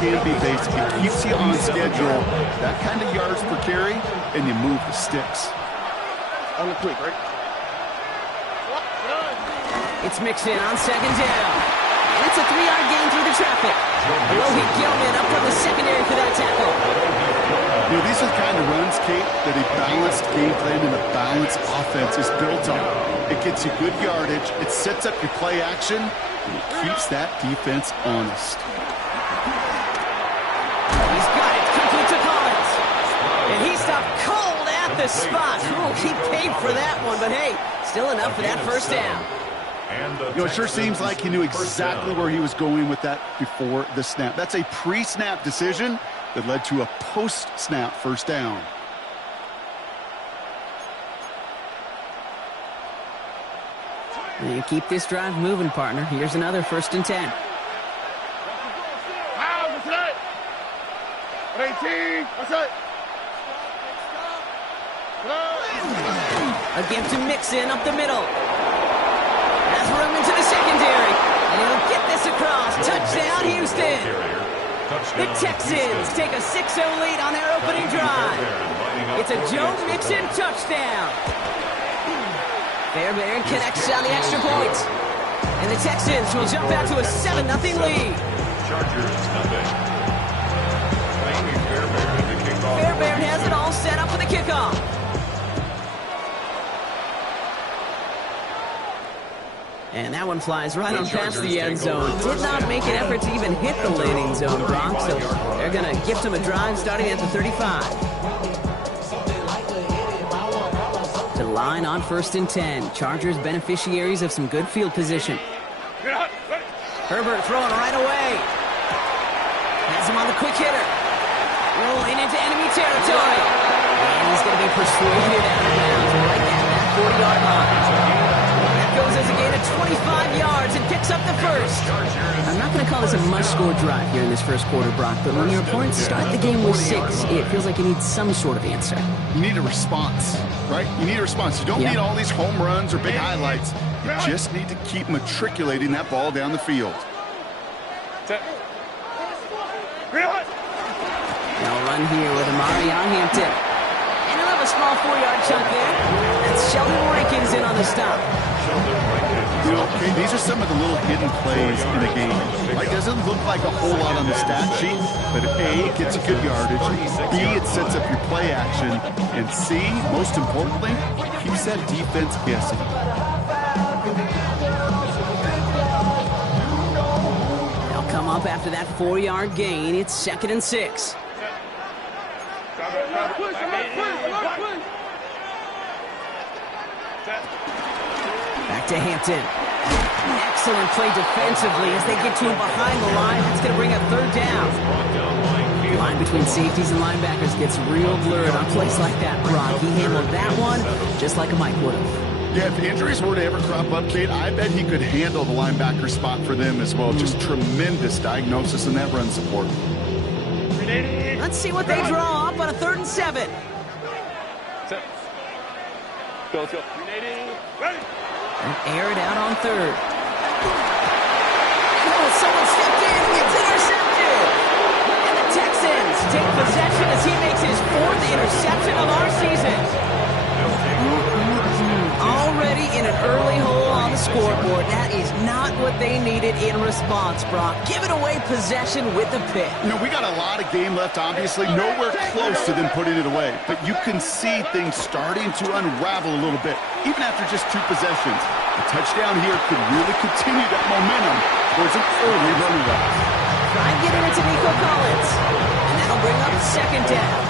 can be basic. It keeps you on schedule, that kind of yards per carry, and you move the sticks. On the quick, right? It's mixed in on second down. And it's a 3-yard gain through the traffic. Low-hit Gilman up from the secondary for that tackle. You know, these are the kind of runs, Kate, that a balanced game plan and a balanced offense is built on. It gets you good yardage, it sets up your play action, and it keeps that defense honest. He's got it, complete to Collins. And he stopped cold at the spot. Ooh, he paid for that one, but hey, still enough for that first down. You know, it sure seems like he knew exactly where he was going with that before the snap. That's a pre-snap decision that led to a post-snap first down. And keep this drive moving, partner. Here's another 1st and 10. Again to Mixon up the middle. Has room into the secondary. And he'll get this across. Touchdown, Houston. The Texans take a 6-0 lead on their opening drive. It's a Joe Mixon touchdown. Fairbairn connects on the extra point. And the Texans will jump out to a 7-0 lead. Fairbairn has it all set up for the kickoff. And that one flies right on past the end zone. Did not make an effort to even hit the landing zone, Brock. So they're going to gift him a drive starting at the 35. To line on 1st and 10. Chargers beneficiaries of some good field position. Herbert throwing right away. Has him on the quick hitter. Rolling into enemy territory. And he's going to be persuaded out of bounds right at that 40-yard line. Goes as a gain of 25 yards and picks up the first. I'm not going to call this a must-score drive here in this first quarter, Brock, but when your opponents start the game with 6, it feels like you need some sort of answer. You need a response, right? You need a response. You don't need all these home runs or big highlights. You just need to keep matriculating that ball down the field. Now run here with Amari on Hampton. And he'll have a small 4-yard chunk there. That's Sheldon Rankins in on the stop. You know, okay, these are some of the little hidden plays in the game. Right? Doesn't look like a whole lot on the stat sheet, but A, it gets you good yardage, B, it sets up your play action, and C, most importantly, keeps that defense guessing. They'll come up after that 4-yard gain. It's 2nd and 6. Back to Hampton. Excellent play defensively as they get to him behind the line. That's going to bring up 3rd down. The line between safeties and linebackers gets real blurred on plays like that, Brock. He handled that one just like a Mike would have. Yeah, if injuries were to ever crop up, Kate, I bet he could handle the linebacker spot for them as well. Just tremendous diagnosis in that run support. Let's see what they draw up on a 3rd and 7. Go. And air it out on 3rd. Oh, someone stepped in. It's intercepted. And the Texans take possession as he makes his 4th interception of our season. Already in an early hole on the scoreboard. That is not what they needed in response, Brock. Giving away possession with the pick. You know, we got a lot of game left, obviously. Nowhere close to them putting it away. But you can see things starting to unravel a little bit, even after just 2 possessions. A touchdown here could really continue that momentum towards an early running back. Try getting it to Nico Collins. And that'll bring up 2nd down.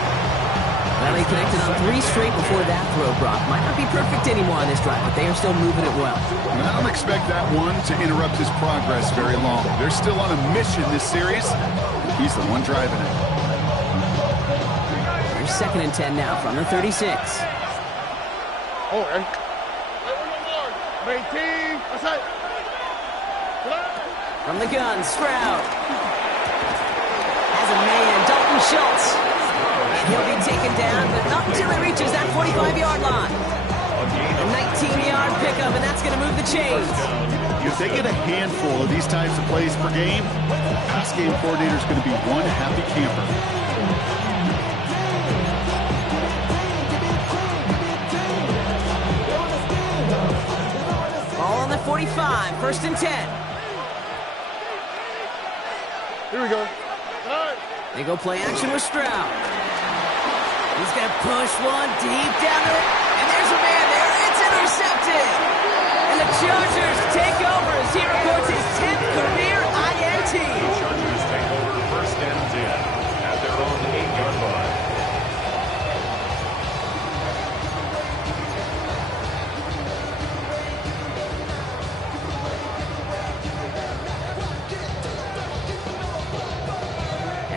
Well, they connected on 3 straight before that throw, Brock. Might not be perfect anymore on this drive, but they are still moving it well. I don't expect that one to interrupt his progress very long. They're still on a mission this series. He's the one driving it. Here's 2nd and 10 now from the 36. Oh, right. From the gun, Stroud. Has a man, Dalton Schultz. And he'll be taken down, but not until he reaches that 45-yard line. A 19-yard pickup, and that's going to move the chains. If they get a handful of these types of plays per game, the pass game coordinator is going to be one happy camper. Ball on the 45, 1st and 10. Here we go. They go play action with Stroud. He's going to push one deep down there, and there's a man there. It's intercepted. And the Chargers take over as he records his 10th career INT. Chargers take over 1st and 10 at their own 8-yard line.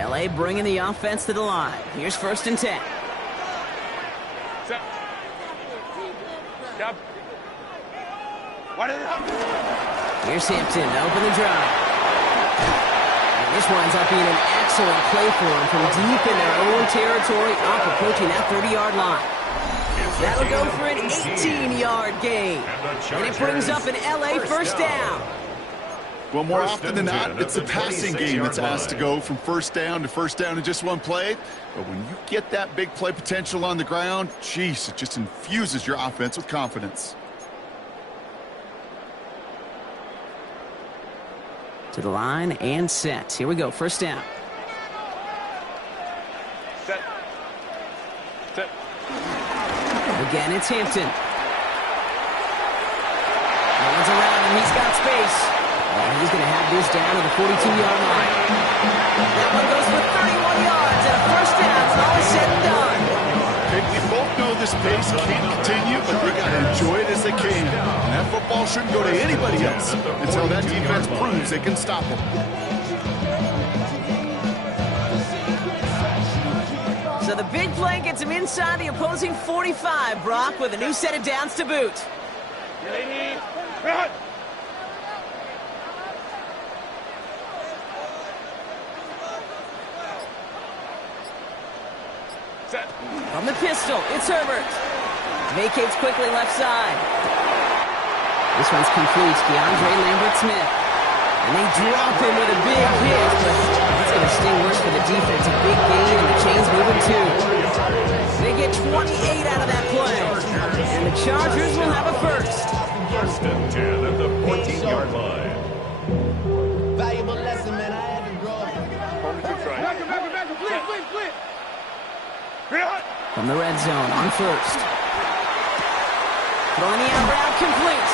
LA bringing the offense to the line. Here's 1st and 10. Set. Yep. What is it? Here's Hampton to open the drive. And this winds up being an excellent play for him from deep in their own territory, up approaching that 30-yard line. That'll go for an 18-yard gain. And it brings up an LA 1st down. Well, more often than not, it's the passing game that's asked to go from 1st down to 1st down in just one play. But when you get that big play potential on the ground, geez, it just infuses your offense with confidence. To the line and set. Here we go, 1st down. Set. Set. Again, it's Hampton. No one's around him. He's got space. And he's going to have this down to the 42-yard line. That one goes for 31 yards and a 1st down. It's all said and done. Okay, we both know this pace can't continue, but they got to enjoy it as they can. And that football shouldn't go to anybody else until that defense proves they can stop them. So the big play gets him inside the opposing 45, Brock, with a new set of downs to boot. Set. From the pistol, it's Herbert. Vacates quickly left side. This one's complete. DeAndre Lambert-Smith. And they drop him with a big hit, but it's going to sting worse for the defense. A big gain, and the chain's moving too. They get 28 out of that play. And the Chargers will have a 1st. 1st and 10 at the 14-yard line. Valuable lesson, man. I had to grow up. From the red zone on 1st. Throwing the out route complete.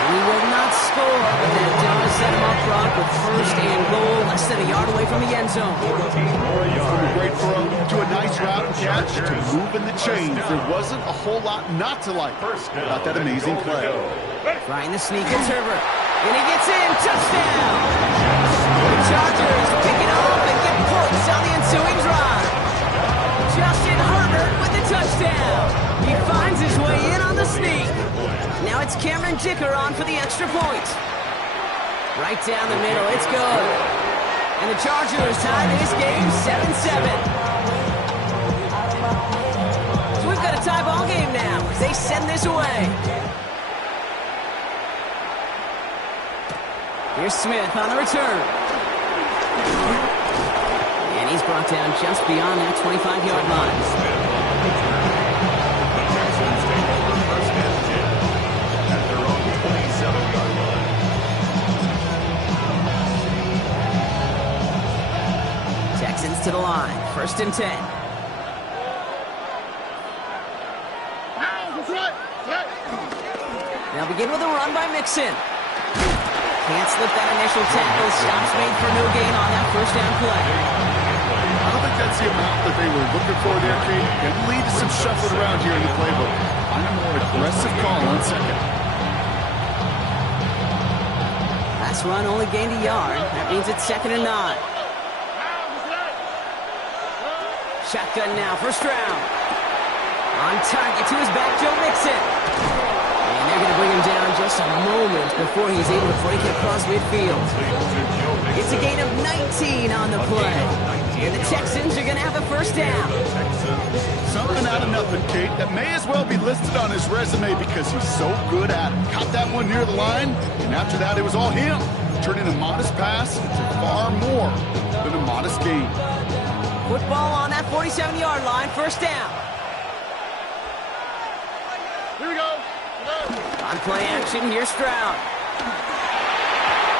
And he will not score, but that does set him up, Brock, with 1st and goal, less than a yard away from the end zone. From a great throw to a nice route and catch to moving the chains. There wasn't a whole lot not to like about that amazing play. Trying the sneak, it's Herbert. And he gets in, touchdown! The Chargers pick it up and get points on the ensuing drive. Justin Herbert with the touchdown. He finds his way in on the sneak. Now it's Cameron Dicker on for the extra point. Right down the middle, it's good. And the Chargers tie this game 7-7. So we've got a tie ball game now as they send this away. Here's Smith on the return. And he's brought down just beyond that 25-yard line. Texans to the line, 1st and 10. They'll begin with a run by Mixon. Can't slip that initial tackle. Stops made for no gain on that 1st down play. I don't think that's the amount that they were looking for there, Kate. It can lead to some shuffling around here in the playbook. I'm a more aggressive call on 2nd. Last run only gained a yard. That means it's 2nd and 9. Shotgun now, 1st round. On target to his back, Joe Mixon. And they're going to bring him down just a moment before he's able to break it across midfield. It's a gain of 19 on the play. And the Texans are going to have a first down. Something out of nothing, Kate, that may as well be listed on his resume because he's so good at it. Caught that one near the line, and after that it was all him. Turning a modest pass into far more than a modest gain. Football on that 47-yard line, first down. Here we go. On play action, here's Stroud.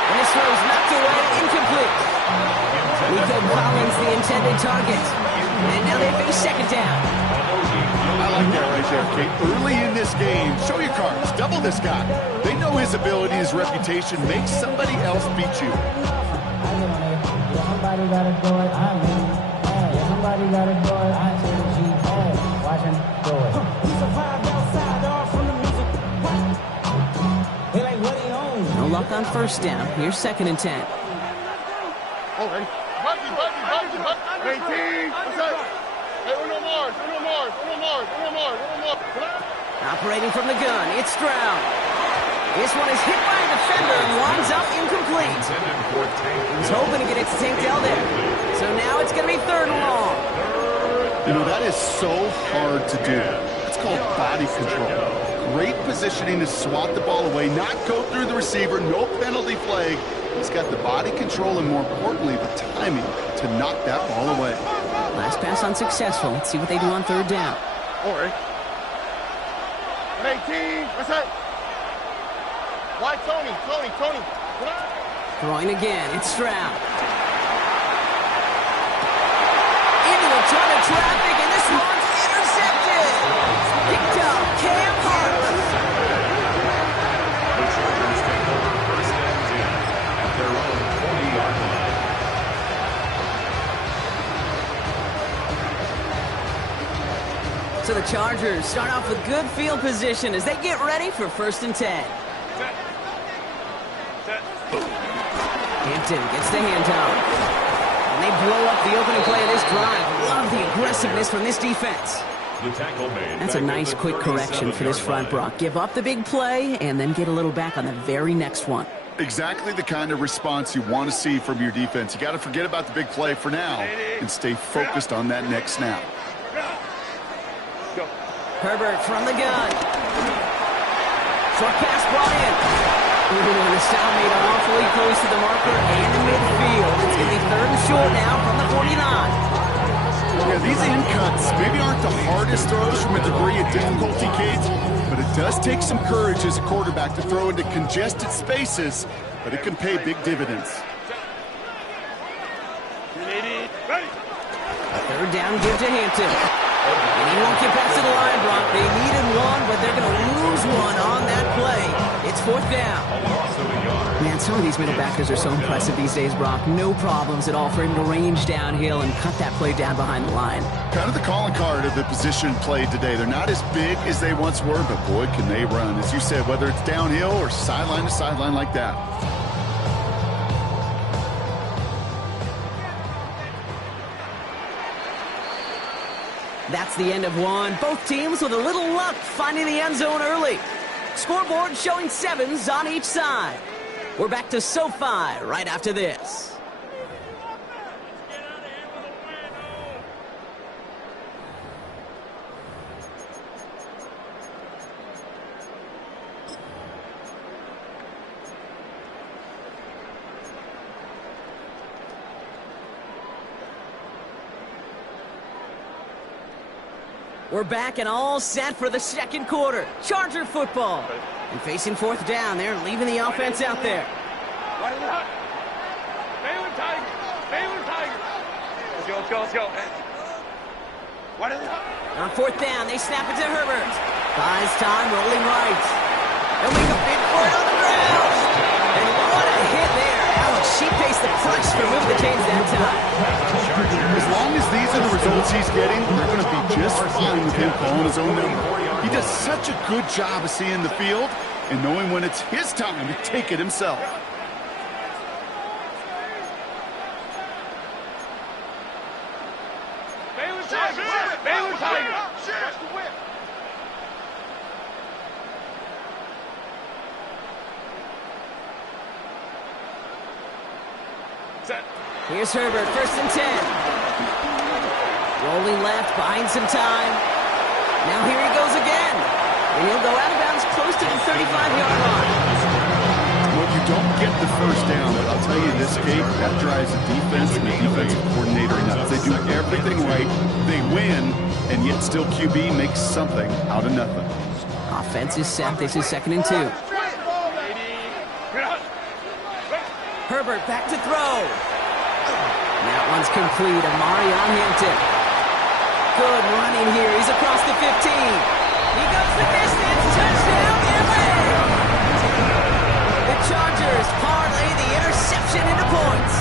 And this throw's knocked away, incomplete. Nico Collins, the intended target. And now they face second down. I like that right there, Kate. Early in this game, show your cards. Double this guy. They know his ability, his reputation makes somebody else beat you. Somebody gotta do it. I mean, hey, somebody gotta do it. I tell G, hey, watch him do it. He survived outside, all from the music. He like what he owns. No luck on first down. Here's second and 10. All right. Buggy. 18. What's that? Hey, uno more. Operating from the gun, it's Stroud. This one is hit by a defender and winds up incomplete. He's hoping to get it to Tank Dell there. So now it's going to be third and long. You know, that is so hard to do. That's called body control. Great positioning to swat the ball away, not go through the receiver, no penalty flag. He's got the body control and, more importantly, the timing to knock that ball away. Last pass unsuccessful. Let's see what they do on third down. All right. 18. What's that? Why Tony? Throwing again, it's Stroud. Into a ton of traffic, and this one's intercepted. Picked up, Cam Hartman. The Chargers take over first and 10 at their own 20-yard line. So the Chargers start off with good field position as they get ready for first and 10. Hampton gets the handoff. And they blow up the opening play of this drive. Love the aggressiveness from this defense. The tackle made. That's a nice quick correction for this front, Brock. Give up the big play and then get a little back on the very next one. Exactly the kind of response you want to see from your defense. You got to forget about the big play for now and stay focused on that next snap. Herbert from the gun. Short pass brought in. Ooh, and the stop made awfully close to the marker and the midfield. It's going to be third and short now from the 49. Yeah, these in cuts maybe aren't the hardest throws from a degree of difficulty, Kate, but it does take some courage as a quarterback to throw into congested spaces, but it can pay big dividends. A third down give to Hampton. And he won't get back to the line, Brock. They needed one, but they're going to lose one on that play. It's fourth down. Man, some of these middle backers are so impressive these days, Brock. No problems at all for him to range downhill and cut that play down behind the line. Kind of the calling card of the position played today. They're not as big as they once were, but boy, can they run. As you said, whether it's downhill or sideline to sideline like that. That's the end of one. Both teams with a little luck finding the end zone early. Scoreboard showing 7s on each side. We're back to SoFi right after this. We're back and all set for the second quarter. Charger football. And facing fourth down, they're leaving the offense out there. Baylor Tiger. Let's go. On fourth down, they snap it to Herbert. Buys time, rolling right. They'll make a big for it on the ground. And what a hit there. Alex, she paced the punch to remove the chains that time. As long as these are the results he's getting, they're going to be just fine with him calling his own number. He does such a good job of seeing the field and knowing when it's his time to take it himself. Baylor Tiger. Here's Herbert, 1st and 10. Rolling left, buying some time. Now here he goes again. And he'll go out of bounds close to the 35-yard line. Well, you don't get the first down, but I'll tell you this, Kate, that drives the defense and the defensive coordinator nuts. They do everything right. They win, and yet still QB makes something out of nothing. Offense is set. This is 2nd and 2. Herbert back to throw. That one's complete. Amari on Hampton. Good running here. He's across the 15. He goes the distance. Touchdown, LA! The Chargers parlay the interception into points.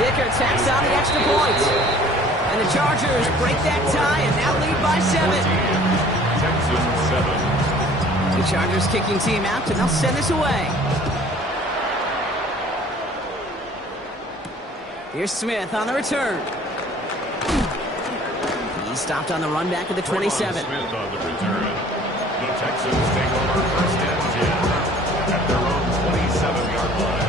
Dicker tacks on the extra point. And the Chargers break that tie and now lead by 7. Texans 7. The Chargers kicking team out, and they'll send this away. Here's Smith on the return. He stopped on the run back at the 27. Smith on the return. The Texans take over 1st and 10 at their own 27-yard line.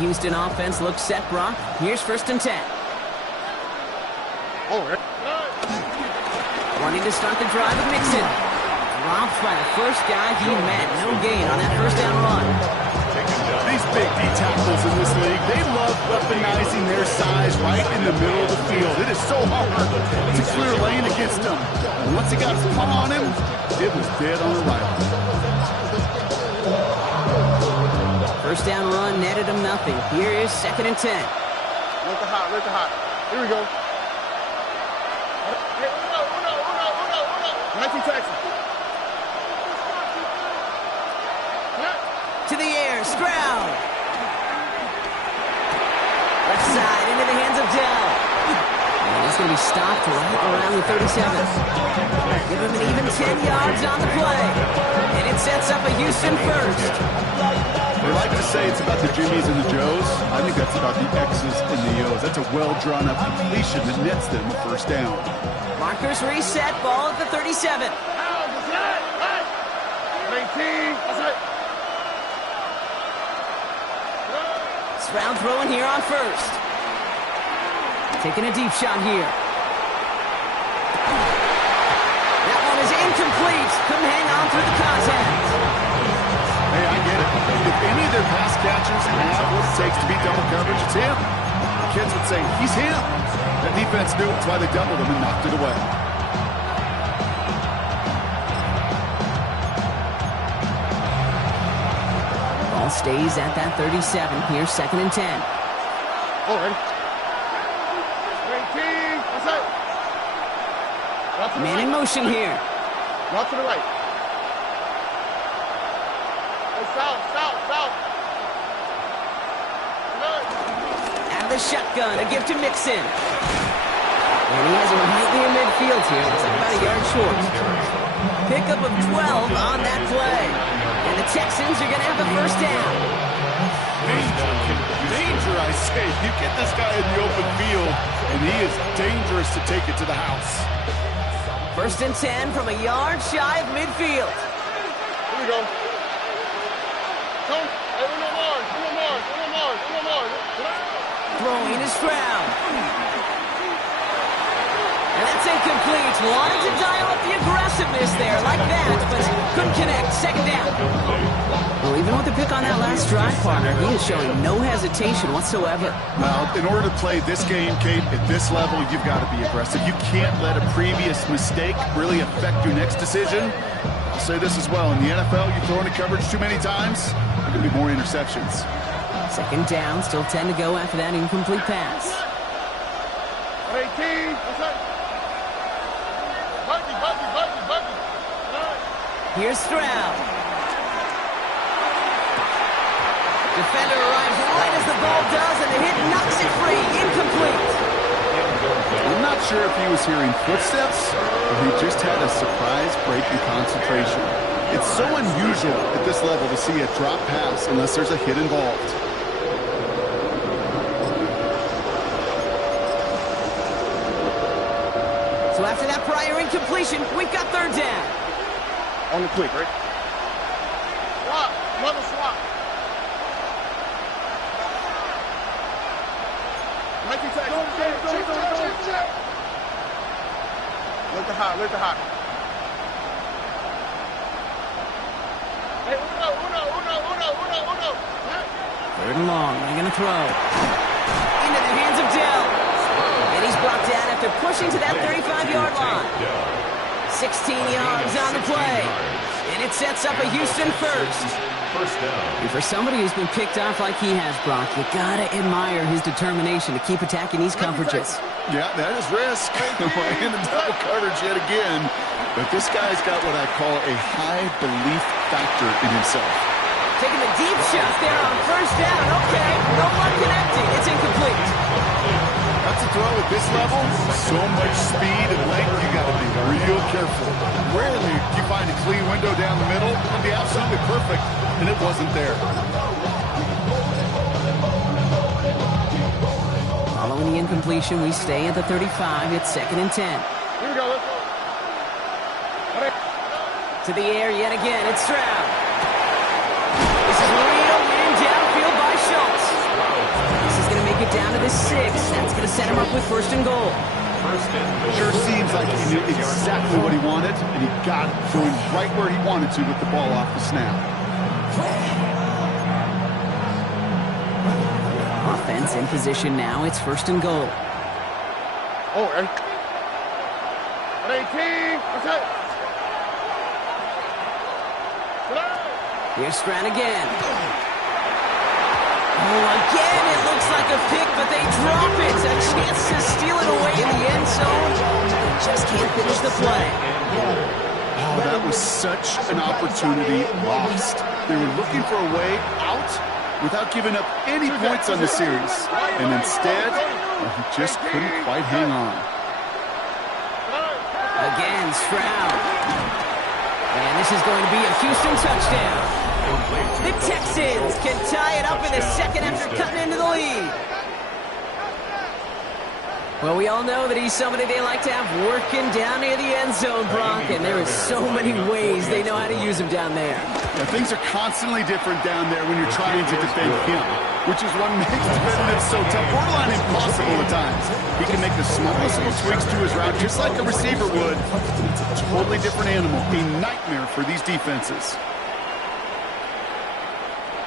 Houston offense looks set, Brock. Here's 1st and 10. Wanting to start the drive with Mixon. Dropped by the first guy he met. No gain on that 1st down run. These big D tackles in this league, they love weaponizing their size right in the middle of the field. It is so hard to clear lane against them. And once he got his palm on him, it was dead on arrival. 1st down run netted him nothing. Here is 2nd and 10. Let the hot. Here we go. Uno. Texas. To the air, Stroud. Left side into the hands of Dell. And he's going to be stopped right around the 37. Give him an even 10 yards on the play. And it sets up a Houston first. They like to say it's about the Jimmies and the Joes. I think that's about the X's and the O's. That's a well-drawn-up completion that nets them a 1st down. Markers reset, ball at the 37. 19. Stroud throwing here on 1st. Taking a deep shot here. That one is incomplete. Couldn't hang on through the contact. Hey, I get it. If any of their pass catchers have what it takes to beat double coverage, it's him. The kids would say, he's him. That defense knew it. That's why they doubled him and knocked it away. Ball stays at that 37. Here's 2nd and 10. Already. 19. What's that? Man in motion here. Not to the right. South. Out of the shotgun, a give to Mixon. And he has it right near midfield here. It's about a yard short. Pickup of 12 on that play. And the Texans are going to have a 1st down. Danger, I say. You get this guy in the open field, and he is dangerous to take it to the house. 1st and 10 from a yard shy of midfield. Here we go. Throwing is Stroud. And that's incomplete. Wanted to dial up the aggressiveness there like that, but couldn't connect. 2nd down. Well, even with the pick on that last drive, partner, he is showing no hesitation whatsoever. Well, in order to play this game, Kate, at this level, you've got to be aggressive. You can't let a previous mistake really affect your next decision. I'll say this as well. In the NFL, you throw into coverage too many times, there can be more interceptions. 2nd down, still 10 to go after that incomplete pass. 18. What's that? Buggy. Here's Stroud. Defender arrives right as the ball does, and the hit knocks it free. Incomplete. I'm not sure if he was hearing footsteps or he just had a surprise break in concentration. It's so unusual at this level to see a drop pass unless there's a hit involved. So after that prior incompletion, we've got third down. On the quick, right? Swap. Another swap. Make it take. Go. Look the hot. Hey, uno. Third and long. They're going to throw. Into the hands of Dell. And he's brought down after pushing to that 35-yard line. 16 yards on the play. And it sets up a Houston first. And for somebody who's been picked off like he has, Brock, you gotta admire his determination to keep attacking these coverages. Yeah, that is risk. In the double coverage yet again. But this guy's got what I call a high belief factor in himself. Taking the deep shot there on first down. Okay, no one connecting. It's incomplete. That's a throw at this level. So much speed and length, you got to be real careful. Rarely do you find a clean window down the middle. It'd be absolutely perfect, and it wasn't there. Following the incompletion, we stay at the 35. It's 2nd and 10. Here we go. Let's go. To the air yet again. It's Stroud. This is real wind downfield by Schultz. This is going to make it down to the 6. That's going to set him up with 1st and goal. Sure seems like he knew exactly what he wanted, and he got it, going right where he wanted to with the ball off the snap. Offense in position now. It's 1st and goal. Oh, and 18. Okay. Here's Stroud again. Oh, again, it looks like a pick, but they drop it. A chance to steal it away in the end zone. They just can't finish the play. Oh, that was such an opportunity lost. They were looking for a way out without giving up any points on the series. And instead, he just couldn't quite hang on. Again, Stroud. And this is going to be a Houston touchdown. The Texans can tie it up in the 2nd after cutting into the lead. Well, we all know that he's somebody they like to have working down near the end zone, Brock, and there are so many ways they know how to use him down there. Yeah, things are constantly different down there when you're trying to defend him, which is what makes defending him so tough, borderline impossible at times. He can make the smallest little tweaks to his route, just like a receiver would. It's a totally different animal, a nightmare for these defenses.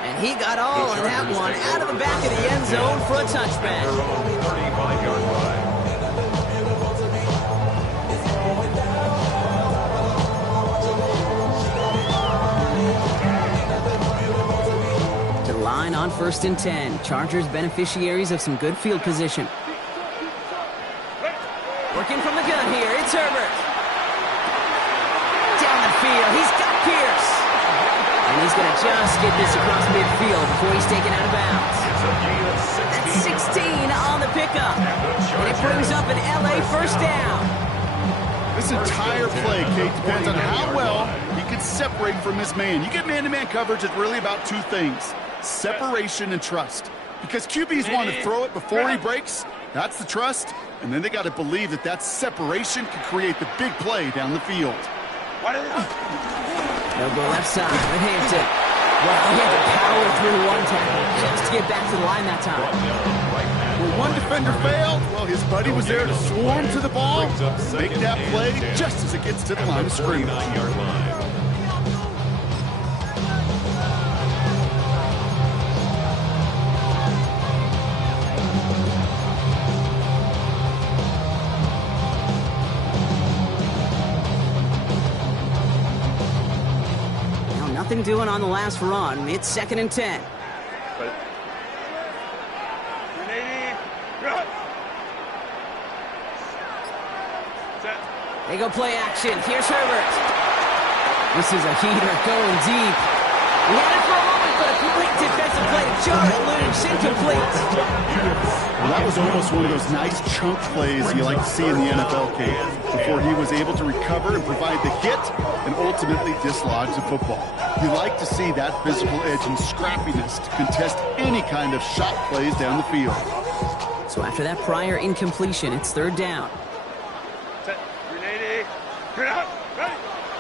And he got all of that one out of the back of the end zone for a touchback. 35-yard line. To the line on 1st and 10. Chargers beneficiaries of some good field position. Working from the gun here. It's Herbert. Down the field. He's got Pierce. And he's going to just get this across midfield before he's taken out of bounds. That's 16 on the pickup. And it brings up an LA first down. This entire play, Kate, depends on how well he can separate from his man. You get man-to-man coverage, it's really about two things: separation and trust. Because QBs want to throw it before he breaks. That's the trust. And then they got to believe that that separation can create the big play down the field. They'll go left side with Hampton. Well, he had to power through one tackle just to get back to the line that time. When one defender failed, well, his buddy was there to swarm to the ball, make that play just as it gets to the line of scrimmage. Nothing doing on the last run. It's 2nd and 10. They go play action. Here's Herbert. This is a heater going deep. He had it for a moment but a great defensive play to jar it loose, incomplete. Well, that was almost one of those nice chunk plays you like to see in the NFL, Kate, before he was able to recover and provide the hit and ultimately dislodge the football. You like to see that physical edge and scrappiness to contest any kind of shot plays down the field. So after that prior incompletion, it's third down.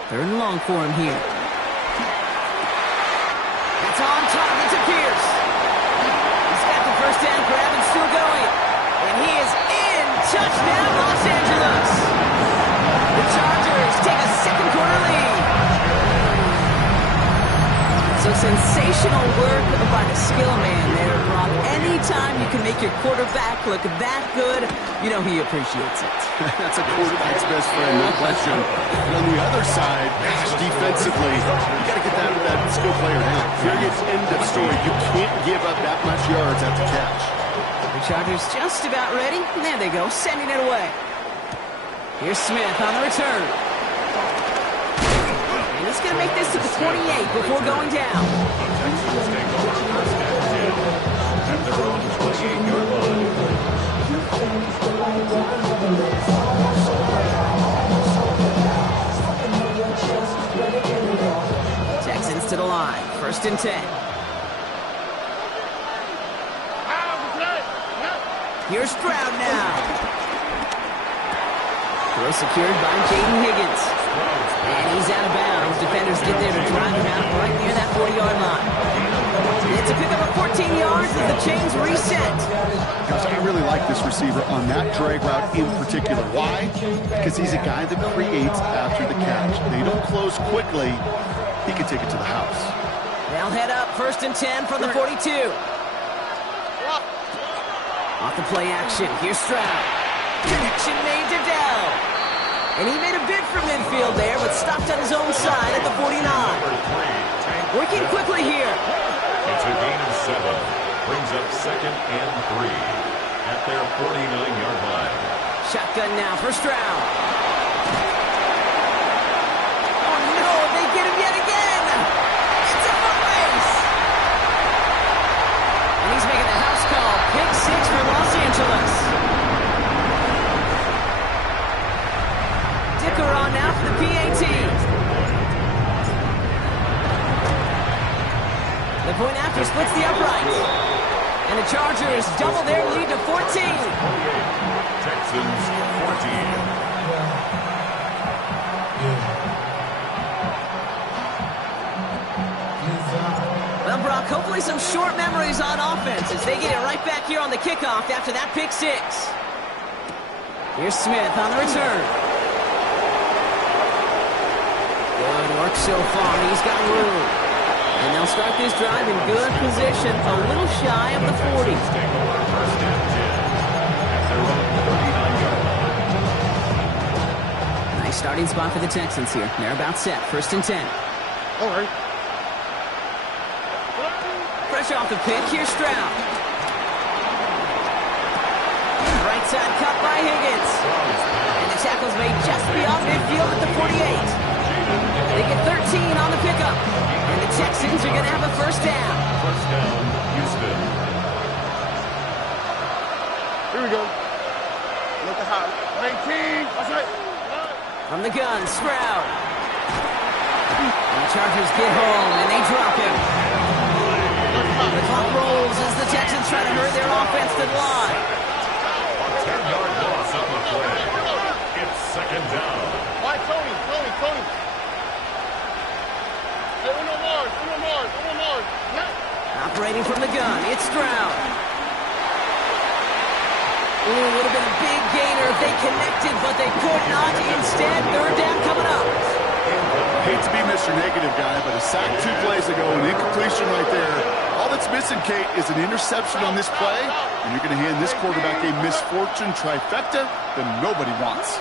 Third and long for him here. It's on target to Pierce. He's got the first down grab and still going. And he is in. Touchdown, Los Angeles. The Chargers take a second quarter lead. So sensational work by the skill man there, Brock. Anytime you can make your quarterback look that good, you know he appreciates it. That's a quarterback's best friend, no question. But on the other side, defensively, you got to get that skill player down. Period, end of story. You can't give up that much yards after catch. The Chargers just about ready. There they go, sending it away. Here's Smith on the return. And he's going to make this to the 28 before going down. Texans take over first and 10 at their own 28-yard line. Texans to the line. First and 10. Here's Stroud now. Throw secured by Jaden Higgins. And he's out of bounds. Defenders get there to drive him out right near that 40-yard line. It's a pickup of 14 yards as the chains reset. Gosh, I really like this receiver on that drag route in particular. Why? Because he's a guy that creates after the catch. They don't close quickly. He can take it to the house. They'll head up first and 10 from the 42. Off the play action, here's Stroud. Connection made to Dell. And he made a bid for midfield there, but stopped on his own side at the 49. Working quickly here. It's a gain of 7. Brings up second and 3 at their 49-yard line. Shotgun now for Stroud. Oh no, they get him yet again. It's a foot race. And he's making the house call. Pick 6 for Los Angeles. Dicker on now for the PAT. The point after splits the uprights. And the Chargers double their lead to 14. Texans 14. Well, Brock, hopefully some short memories on offense as they get it right back here on the kickoff after that pick 6. Here's Smith on the return. Good work so far. He's got room. And they'll start this drive in good position, a little shy of the 40. Take over first and 10 at their own 39-yard line. Nice starting spot for the Texans here. They're about set. First and 10. All right. Fresh off the pick, here's Stroud. Right side cut by Higgins. And the tackle's made just beyond midfield at the 48. They get 13 on the pickup. And the Texans are going to have a first down. First down, Houston. Here we go. Look at how. 19. That's right. From the gun, Stroud. And the Chargers get home, and they drop him. The clock rolls as the Texans try to hurry their offense to the line. A 10-yard loss on the play. It's second down. Why, Tony? Hey, Uno Mars. Operating from the gun, it's Stroud. Ooh, would have been a big gainer if they connected, but they could not. Instead, third down coming up. Hate to be Mr. Negative guy, but a sack 2 plays ago, an incompletion right there. All that's missing, Kate, is an interception on this play, and you're going to hand this quarterback a misfortune trifecta that nobody wants.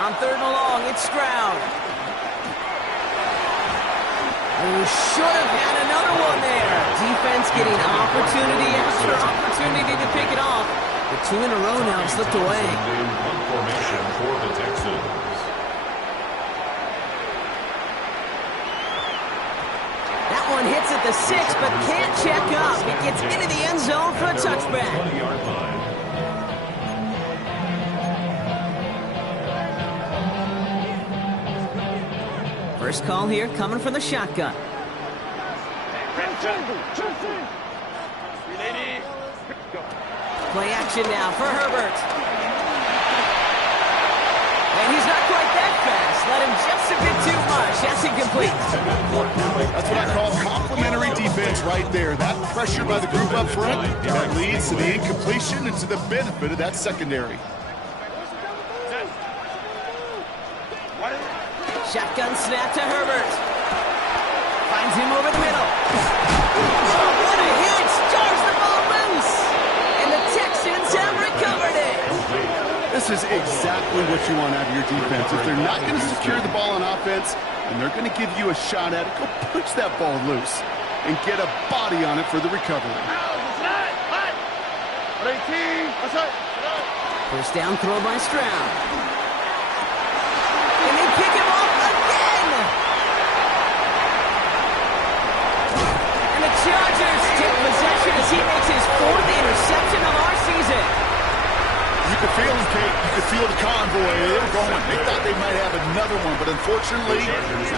On third and long, it's Stroud. Who should have had another one there. Defense getting opportunity after opportunity to pick it off. The 2 in a row now slipped away. One formation for the Texans. That one hits at the 6, but can't check up. It gets into the end zone for a touchback. 20-yard line. First call here coming from the shotgun. Play action now for Herbert. And he's not quite that fast. Let him just a bit too much. That's incomplete. That's what I call complimentary defense right there. That pressure by the group up front, that leads to the incompletion and to the benefit of that secondary. Shotgun snap to Herbert. Finds him over the middle. Oh, what a hit! Jars the ball loose. And the Texans have recovered it. This is exactly what you want out of your defense. If they're not going to secure the ball on offense, and they're going to give you a shot at it, go punch that ball loose and get a body on it for the recovery. First down throw by Stroud. And they pick him off again. And the Chargers take possession as he makes his 4th interception of our season. You could feel him, Kate. You could feel the convoy. They were going. They thought they might have another one, but unfortunately,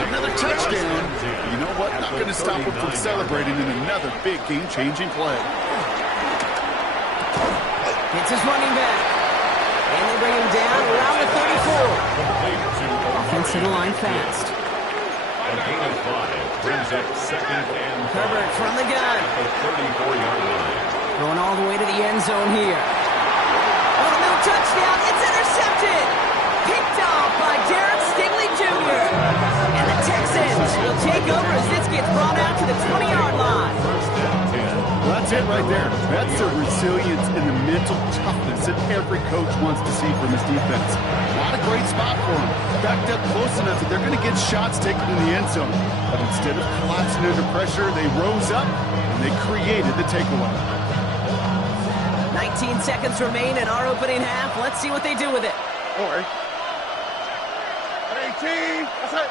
another touchdown. You know what? Not going to stop them from celebrating in another big game-changing play. It's his running back. And they bring him down around the 34. Offense to the line fast. A gain of 5 brings up 2nd and 5. Herbert from the gun. The 34-yard line. Going all the way to the end zone here. Oh, no touchdown. It's intercepted. Picked off by Derek Stingley Jr. And the Texans will take over as this gets brought out to the 20-yard line. Well, that's it right there. That's the resilience and the mental toughness that every coach wants to see from his defense. Not a great spot for them. Backed up close enough that they're going to get shots taken in the end zone. But instead of collapsing under pressure, they rose up and they created the takeaway. 19 seconds remain in our opening half. Let's see what they do with it. Don't worry. 18. That's it.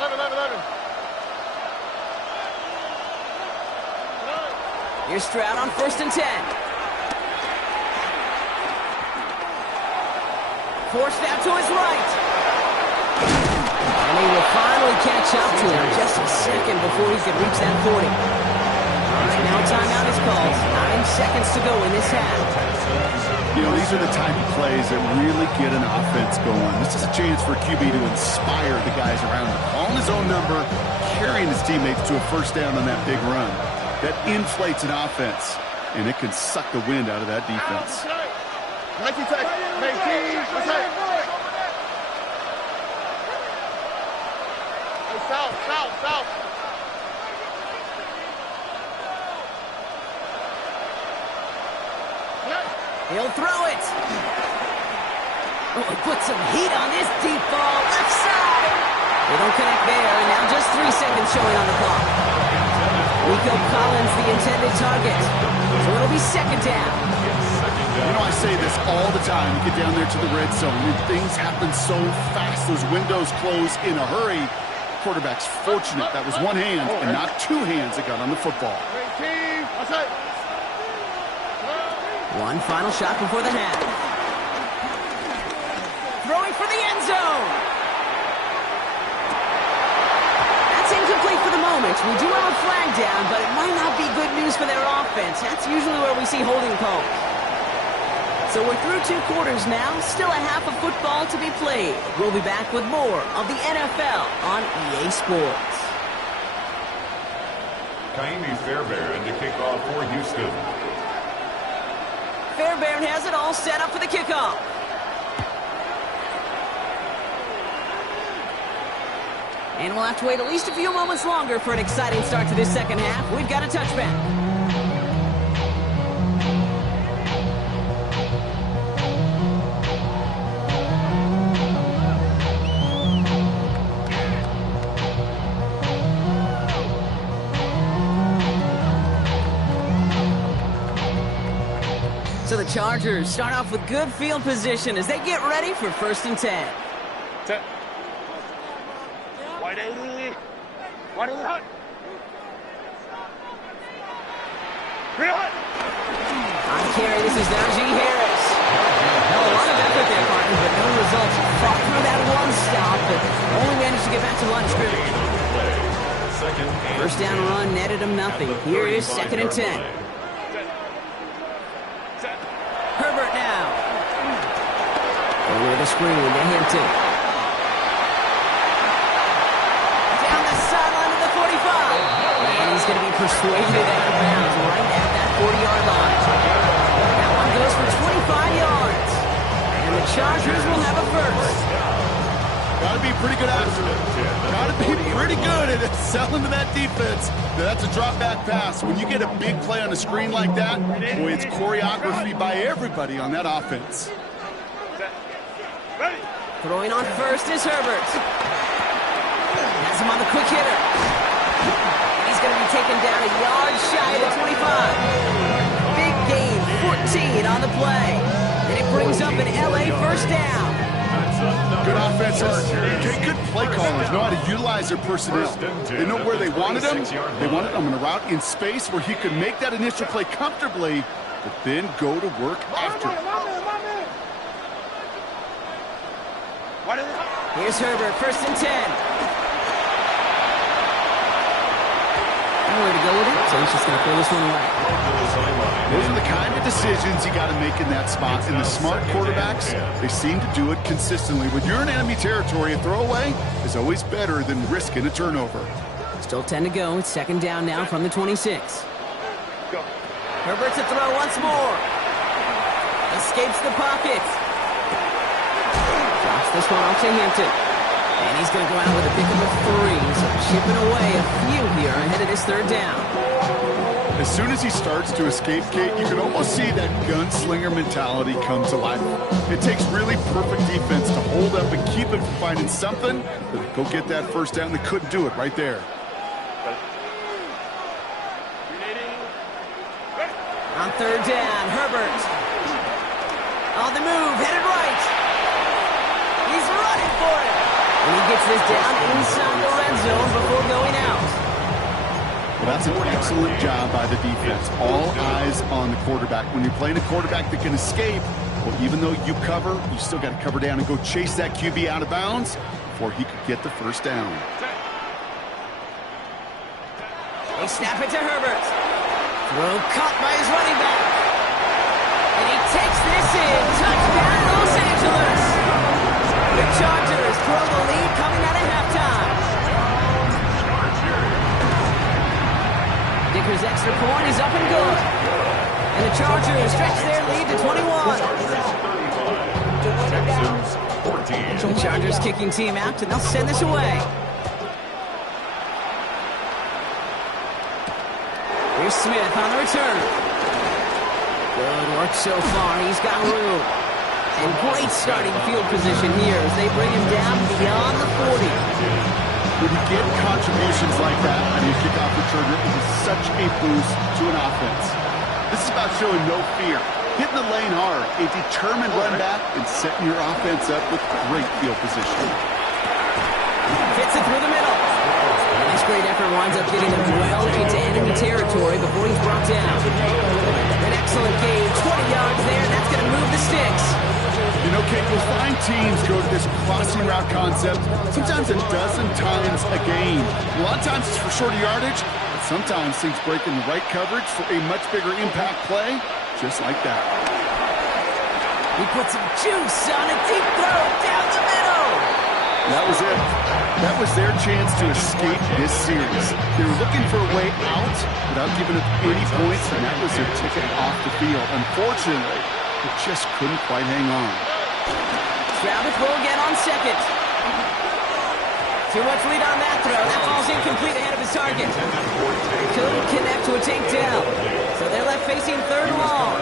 11. Here's Stroud on 1st and 10. Forced out to his right. And he will finally catch up to him just a second before he can reach that 40. All right, now timeout is called. 9 seconds to go in this half. You know, these are the type of plays that really get an offense going. This is a chance for QB to inspire the guys around him. Calling his own number, carrying his teammates to a first down on that big run. That inflates an offense, and it can suck the wind out of that defense. 19 seconds. 19. That's it. Hey, south. He'll throw it. Oh, put some heat on this deep ball. Left side. They don't connect there, and now just 3 seconds showing on the clock. Rico Collins, the intended target. So it'll be 2nd down. You know, I say this all the time. You get down there to the red zone, and things happen so fast. Those windows close in a hurry. Quarterback's fortunate that was one hand and not 2 hands that got on the football. 18. That's it. One final shot before the half. Throwing for the end zone. That's incomplete for the moment. We do have a flag down, but it might not be good news for their offense. That's usually where we see holding calls. So we're through 2 quarters now. Still a half of football to be played. We'll be back with more of the NFL on EA Sports. Kaimi Fairbairn to kick off for Houston. Fairbairn has it all set up for the kickoff. And we'll have to wait at least a few moments longer for an exciting start to this second half. We've got a touchback. So the Chargers start off with good field position as they get ready for 1st and 10. Wide 80. Wide 80 hot. Real hot. On carry, this is Najee Harris. A lot of effort there, partner, but no results. Fought through that one stop, but only managed to get back to line of scrimmage. 1st down run netted him nothing. Here is 2nd and 10. Herbert now. Over the screen to Hinton. Down the sideline to the 45. And he's going to be persuaded out of bounds right at that 40-yard line. That one goes for 25 yards. And the Chargers will have a first. Got to be pretty good after it. Got to be pretty good at selling to that defense. That's a drop back pass. When you get a big play on a screen like that, boy, it's choreography by everybody on that offense. Throwing on first is Herbert. Has him on the quick hitter. He's going to be taken down a yard shy of the 25. Big gain, 14 on the play. And it brings up an LA 1st down. Good offenses, good play callers know how to utilize their personnel. They know where they wanted them. They wanted them in a route in space where he could make that initial play comfortably, but then go to work after. Here's Herbert, 1st and 10. Nowhere to go with it, so he's just going to throw this one away. Those are the kind of decisions you got to make in that spot. And the smart quarterbacks, they seem to do it consistently. When you're in enemy territory, a throwaway is always better than risking a turnover. Still 10 to go. It's 2nd down now from the 26. Herbert to throw once more. Escapes the pocket. Drops this one off to Hampton. And he's going to go out with a pickup of 3. So chipping away a few here ahead of this 3rd down. As soon as he starts to escape, Kate, you can almost see that gunslinger mentality come to life. It takes really perfect defense to hold up and keep him from finding something, but go get that 1st down. They couldn't do it right there. On 3rd down, Herbert. On the move, headed right. He's running for it. And he gets this down inside the red zone before going out. Well, that's an excellent job by the defense. All eyes on the quarterback. When you're playing a quarterback that can escape, well, even though you cover, you still got to cover down and go chase that QB out of bounds before he could get the 1st down. They snap it to Herbert. Throw caught by his running back. And he takes this in. Touchdown, Los Angeles. The Chargers throw the lead coming out of halftime. Dicker's extra point is up and good. And the Chargers stretch their lead to 21. The Chargers kicking team out, and they'll send this away. Here's Smith on the return. Good work so far. He's got room. And great starting field position here as they bring him down beyond the 40. When you get contributions like that on your kickoff returner, it is such a boost to an offense. This is about showing no fear, hitting the lane hard, a determined run back, and setting your offense up with great field position. Fits it through the middle. And this great effort winds up getting him well into enemy territory before he's brought down. An excellent gain, 20 yards there. That's going to move the sticks. You know, Kate, you'll find teams go to this crossing route concept sometimes a dozen times a game. A lot of times it's for shorter yardage, but sometimes things break in the right coverage for a much bigger impact play, just like that. He puts some juice on a deep throw down the middle. That was it. That was their chance to escape this series. They were looking for a way out without giving up any points, and that was their ticket off the field. Unfortunately, they just couldn't quite hang on. Stroud to throw again on 2nd. Too much lead on that throw. That falls incomplete ahead of his target. Couldn't connect to a takedown. So they're left facing 3rd and long.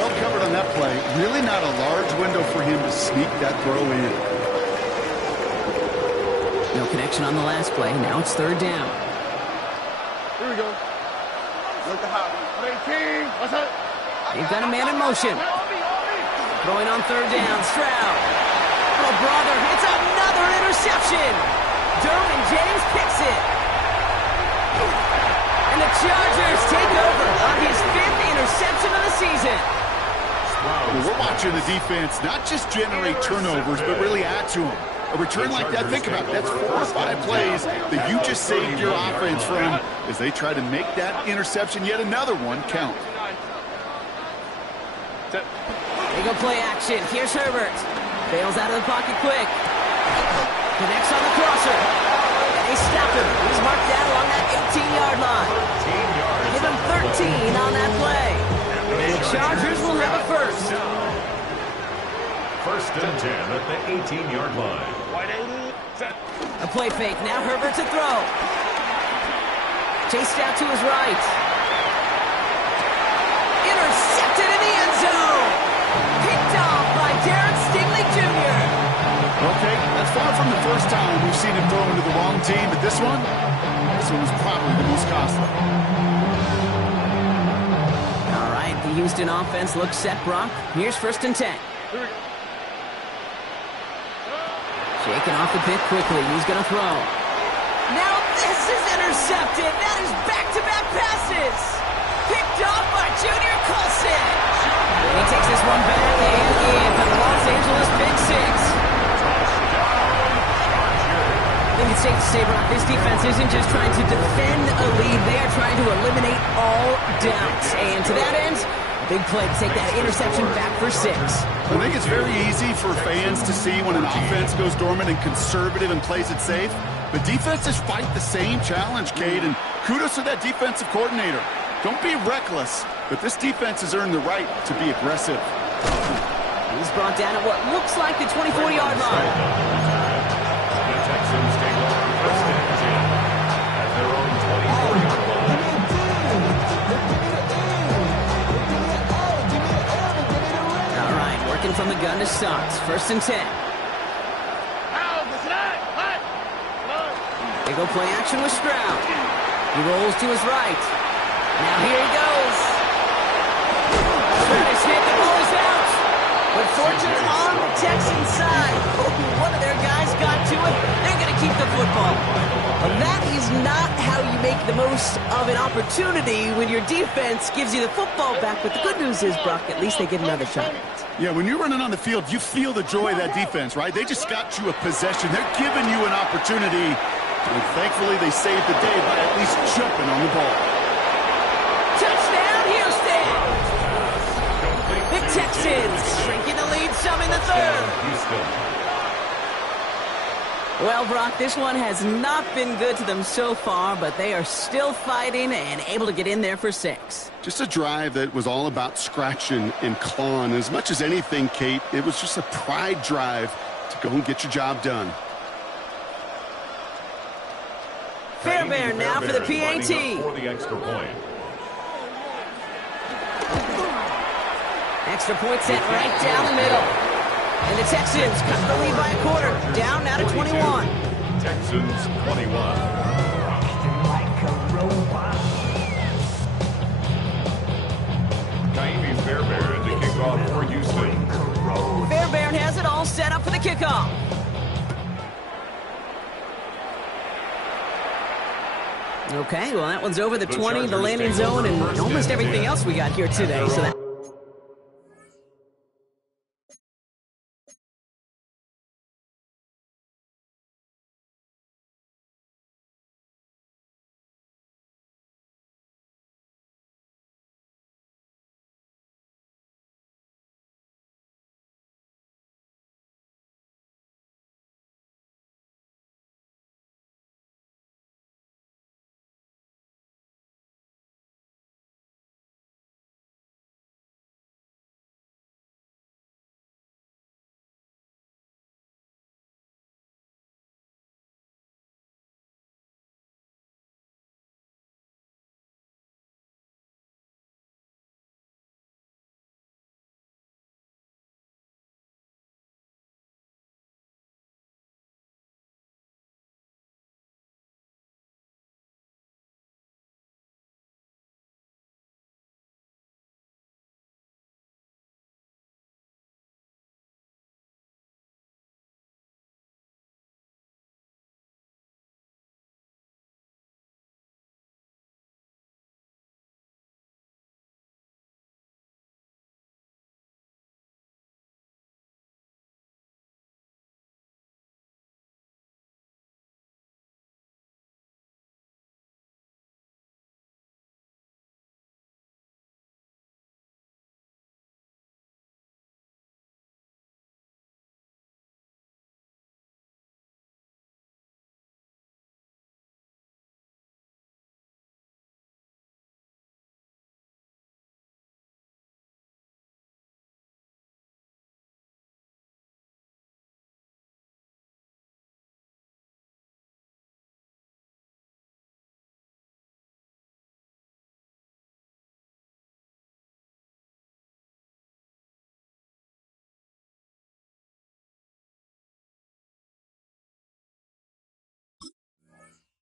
Well covered on that play. Really not a large window for him to sneak that throw in. No connection on the last play. Now it's 3rd down. Here we go. Look the hot one. 18. What's up? They've got a man in motion. Throwing on third down, Stroud. Oh, brother, it's another interception. Derwin James picks it. And the Chargers take over on his 5th interception of the season. Well, we're watching the defense not just generate turnovers, but really add to them. A return like that, think about it, that's 4 or 5 plays that you just saved your offense from as they try to make that interception, yet another one, count. They go play action. Here's Herbert. Bails out of the pocket quick. Connects on the crosser. And they stop him. He's marked down along that 18-yard line. Give him 13 on that play. The Chargers will have a first. First and 10 at the 18-yard line. A play fake. Now Herbert to throw. Chased out to his right. Intercepted in the end zone. Picked off by Darren Stingley Jr. Okay, that's far from the first time we've seen him throw into the wrong team, but this one was probably the most costly. All right, the Houston offense looks set, Brock. Here's first and 10. Shaking off the pick quickly. He's going to throw. Now this is intercepted. That is back-to-back passes. Picked off by Junior Colson. He takes this one back and in for the Los Angeles Big Six. I think it's safe to say, Brock, this defense isn't just trying to defend a lead. They are trying to eliminate all doubts. And to that end, big play to take that interception back for 6. I think it's very easy for fans to see when an offense goes dormant and conservative and plays it safe. But defenses fight the same challenge, Cade, and kudos to that defensive coordinator. Don't be reckless, but this defense has earned the right to be aggressive. He's brought down at what looks like the 24-yard line. The Texans take over first and 10 at their own 24-yard line. All right, working from the gun to start. First and 10. They go play action with Stroud. He rolls to his right. Now here he goes. Stroud is hit. The ball is out. But fortunate on the Texans side. One of their guys got to it. They're going to keep the football. But that is not how you make the most of an opportunity when your defense gives you the football back. But the good news is, Brock, at least they get another shot. Yeah, when you're running on the field, you feel the joy of that defense, right? They just got you a possession. They're giving you an opportunity. And thankfully, they saved the day by at least jumping on the ball. Touchdown, Houston! The Texans shrinking the lead some in the third. Well, Brock, this one has not been good to them so far, but they are still fighting and able to get in there for 6. Just a drive that was all about scratching and clawing. As much as anything, Kate, it was just a pride drive to go and get your job done. Fairbairn now for the PAT. For the extra point. Extra point set right down the middle. And the Texans cut the lead by a quarter. Down now to 21. Texans 21. Kaimi Fairbairn to kick off for Houston. Fairbairn has it all set up for the kickoff. Okay, well, that one's over the 20, the landing zone, and almost everything else we got here today. So that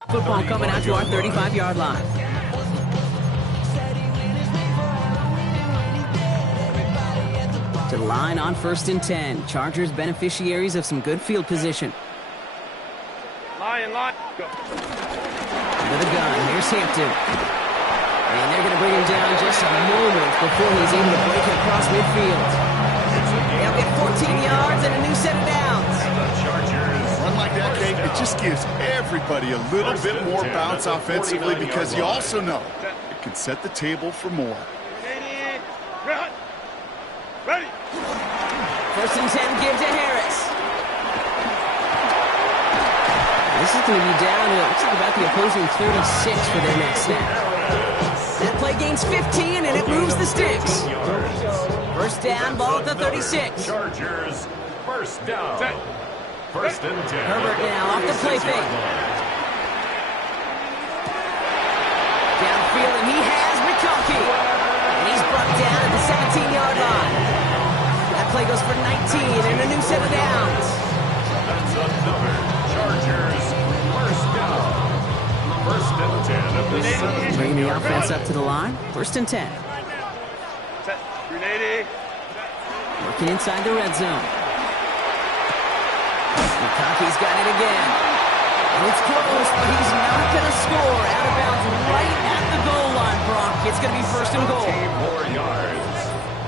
Football coming out to our 35-yard line. To the line on 1st and 10. Chargers beneficiaries of some good field position. Line. Go. With a gun, here's Hampton. And they're going to bring him down just a moment before he's able to break it across midfield. They'll get 14 yards and a new set of downs. And the Chargers. Run like that, Kate, it just gives everybody a little bit more bounce offensively because you also know it can set the table for more. Ready. 1st and 10, give to Harris. This is going to be down to, looks like about the opposing 36 for their next snap. That play gains 15, and it moves the sticks. 1st down, ball at the 36. Chargers, 1st down. 1st and 10. Herbert now off the play fake. Downfield, and he has McConkey. And he's brought down at the 17-yard line. That play goes for 19 and a new set of downs. That's another Chargers 1st down. 1st and 10 of the 7. Bringing the offense up to the line. 1st and 10. Set. 380. Working inside the red zone. McConkey's got it again. And it's close, but he's not going to score. Out of bounds right at the goal line, Brock. It's going to be 1st and goal. 14 more yards.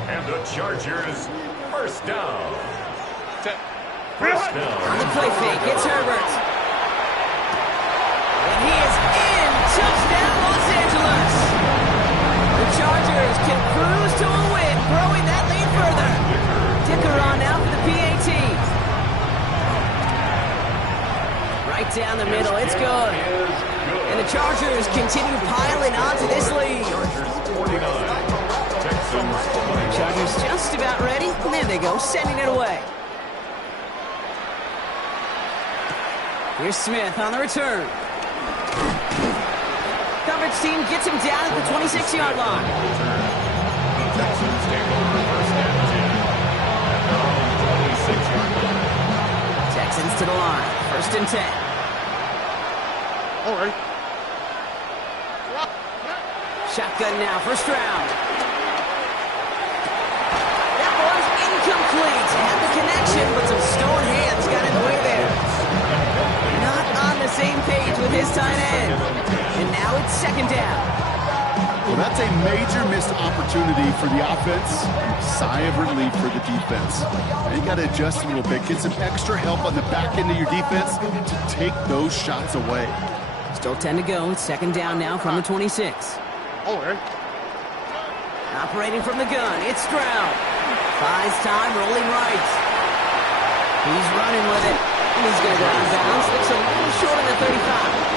And the Chargers 1st down. Set. 1st down. On the play fake, it's Herbert. And he is in. Touchdown, Los Angeles. The Chargers can cruise to a win, growing that lead further. Dicker on now for the PAT. Right down the middle, it's good. And the Chargers continue piling onto this lead. Chargers 49. Texans 20. Chargers just about ready. And there they go, sending it away. Here's Smith on the return. Coverage team gets him down at the 26-yard line. The Texans take over 1st and 10 at their own 26-yard line. Texans to the line. 1st and 10. All right. Shotgun now, 1st round. That was incomplete. Had the connection, but some stone hands got in the way there. Not on the same page with his tight end. And now it's 2nd down. Well, that's a major missed opportunity for the offense. Sigh of relief for the defense. Now you got to adjust a little bit. Get some extra help on the back end of your defense to take those shots away. Still 10 to go. 2nd down now from the 26. All right. Operating from the gun, it's Stroud. Buys time, rolling right. He's running with it. And he's going to go out of bounds. Looks a little short of the 35.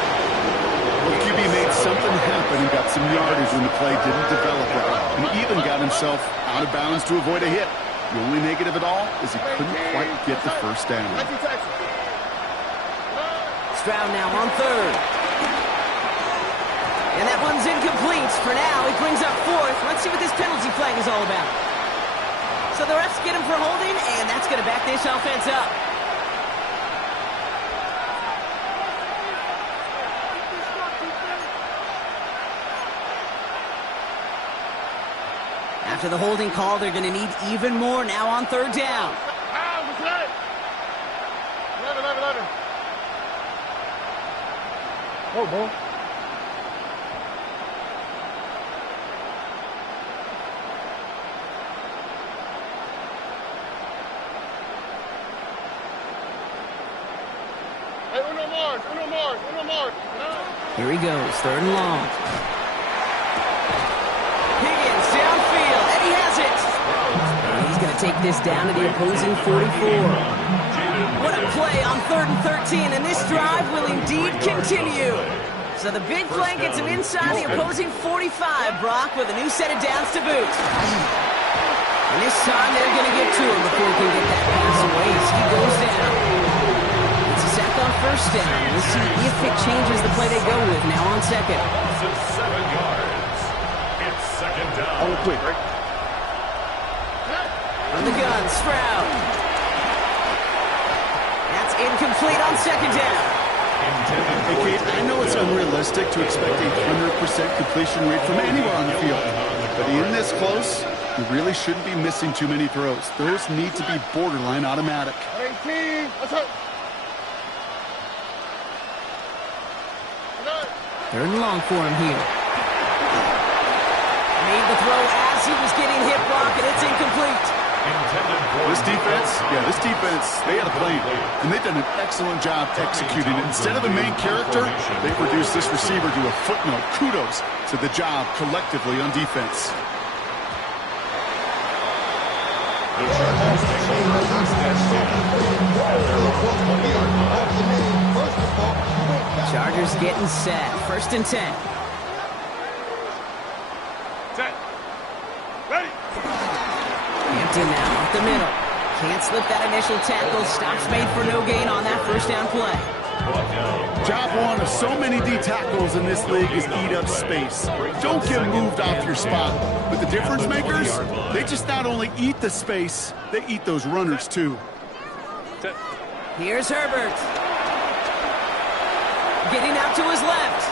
Well, QB made something happen and got some yardage when the play didn't develop well. And he even got himself out of bounds to avoid a hit. The only negative at all is he couldn't quite get the 1st down. Stroud now on 3rd. And that one's incomplete. For now, he brings up 4th. Let's see what this penalty flag is all about. So the refs get him for holding, and that's going to back this offense up. After the holding call, they're going to need even more now on 3rd down. Oh, boy. Hey, uno more. Here he goes, 3rd and long. Higgins downfield, and he has it. And he's going to take this down to the opposing 44. What a play on 3rd and 13, and this drive will indeed continue. So the big play gets him inside the opposing 45, Brock, with a new set of downs to boot. And this time they're going to get to him before he can get that pass away as he goes down. It's a sack on 1st down. We'll see if it changes the play they go with now on 2nd. Loss of 7 yards. It's 2nd down. On the quick, right? From the gun, Stroud. That's incomplete on 2nd down. Hey, Kate, I know it's unrealistic to expect a 100% completion rate from anywhere on the field, but in this close, you really shouldn't be missing too many throws. Those need to be borderline automatic. 18, let's go. Third and long for him here. Made the throw as he was getting hit block, and it's incomplete. This defense, they had a plan, and they've done an excellent job executing it. Instead of the main character, they produced this receiver to a footnote. Kudos to the job collectively on defense. Chargers getting set. First and 10. Ready. Hampton now up the middle. Can't slip that initial tackle. Stops made for no gain on that first down play. Job one of so many D tackles in this league is eat up space. Don't get moved off your spot. But the difference makers, they just not only eat the space, they eat those runners too. Here's Herbert. Getting out to his left.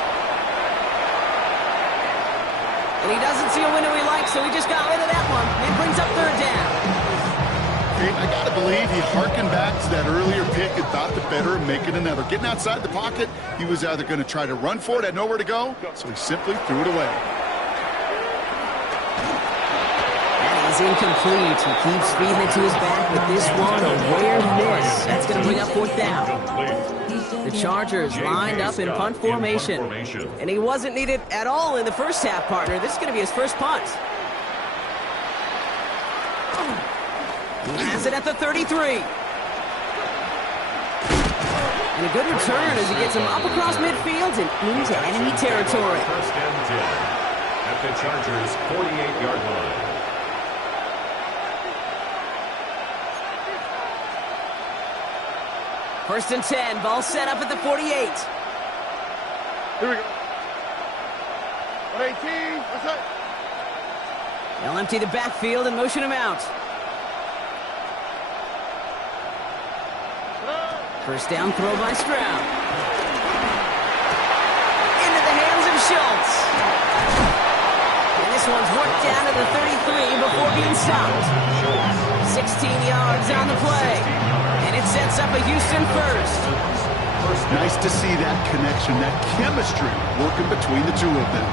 And he doesn't see a window he likes, so he just got rid of that one. It brings up third down. I got to believe he harkened back to that earlier pick and thought the better of making another. Getting outside the pocket, he was either going to try to run for it, had nowhere to go, so he simply threw it away. That is incomplete. He keeps feeding it to his back, but this one, a rare miss. That's going to bring up fourth down. The Chargers lined up in punt formation. And he wasn't needed at all in the first half, partner. This is going to be his first punt. He has it at the 33. And a good return as he gets him up across midfield and into enemy territory. First and 10 at the Chargers' 48-yard line. First and 10, ball set up at the 48. Here we go. 18, let's go. They'll empty the backfield and motion him out. First down throw by Stroud. Into the hands of Schultz. And this one's worked down to the 33 before being stopped. 16 yards on the play. And it sets up a Houston first. Nice to see that connection, that chemistry working between the two of them.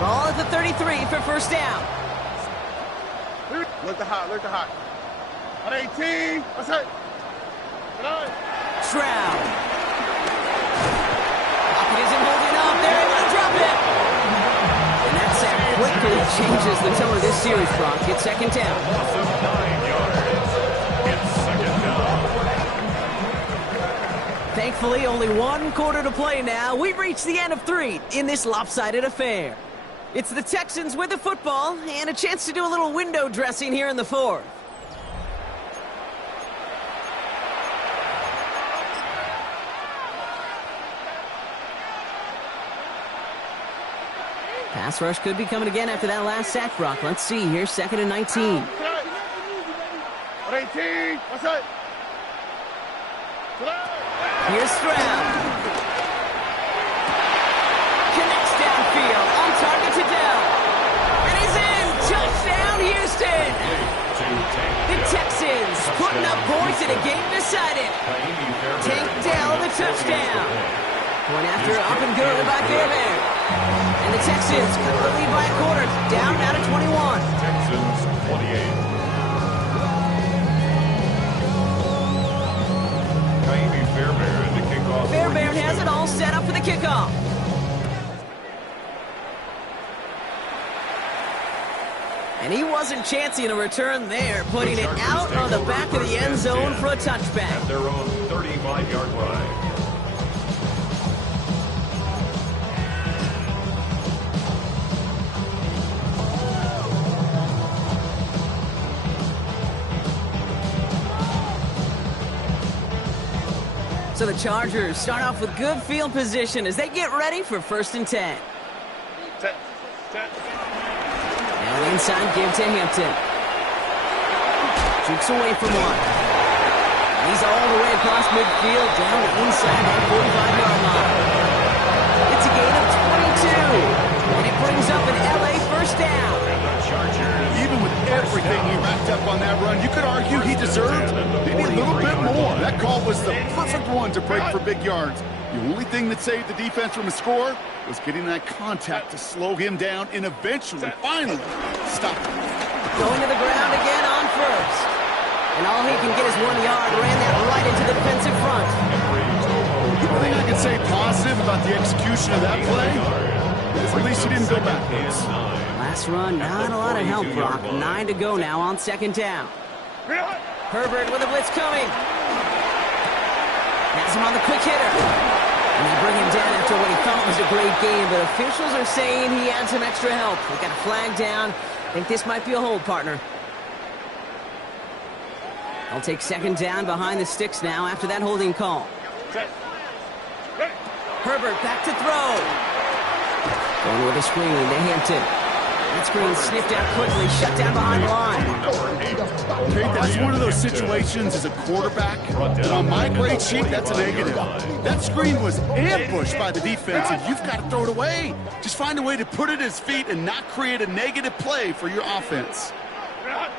Ball at the 33 for first down. Look the hot, look the hot. 18, let's go. Stroud. Pocket isn't holding up. They're able to drop it. And that sack quickly changes the tone of this series, Brock. It's second down. 9 yards. It's second down. Thankfully, only one quarter to play now. We've reached the end of 3 in this lopsided affair. It's the Texans with the football and a chance to do a little window dressing here in the 4th. Pass rush could be coming again after that last sack, Brock. Let's see here, second and 19. 18, let's go. Here's Stroud. Connects downfield, on target to Dell. And he's in! Touchdown, Houston! The Texans putting up points in a game decided. Tank Dell the touchdown. Point after up and good by Fairbairn. And the Texans cut the lead by a quarter, down now to 21. Texans 28. Fairbairn to kick off. Fairbairn has it all set up for the kickoff. And he wasn't chancing a return there, putting it out on the back of the end zone for a touchback. At their own 35-yard line. So the Chargers start off with good field position as they get ready for first and 10. Now an inside give to Hampton. Jukes away from one. He's all the way across midfield, down the inside that 45-yard line. It's a gain of 22, and it brings up an LA first down. Even with everything he racked up on that run, you could argue he deserved maybe a little bit more. That call was the perfect one to break for big yards. The only thing that saved the defense from a score was getting that contact to slow him down and eventually, finally, stop him. Going to the ground again on first. And all he can get is 1 yard. Ran that right into the defensive front. The only thing I can say positive about the execution of that play is at least he didn't go backwards. Last run, not a lot of help, Brock. 9 to go now on second down. Herbert with a blitz coming. Has him on the quick hitter. And they bring him down after what he thought was a great game, but officials are saying he had some extra help. They got a flag down. I think this might be a hold, partner. I'll take second down behind the sticks now after that holding call. Herbert back to throw. Going with a screen to Hampton. That screen sniffed out quickly, shut down behind the line. Okay, that's one of those situations as a quarterback. On my grade sheet, that's a negative. That screen was ambushed by the defense, and you've got to throw it away. Just find a way to put it at his feet and not create a negative play for your offense. 5-9.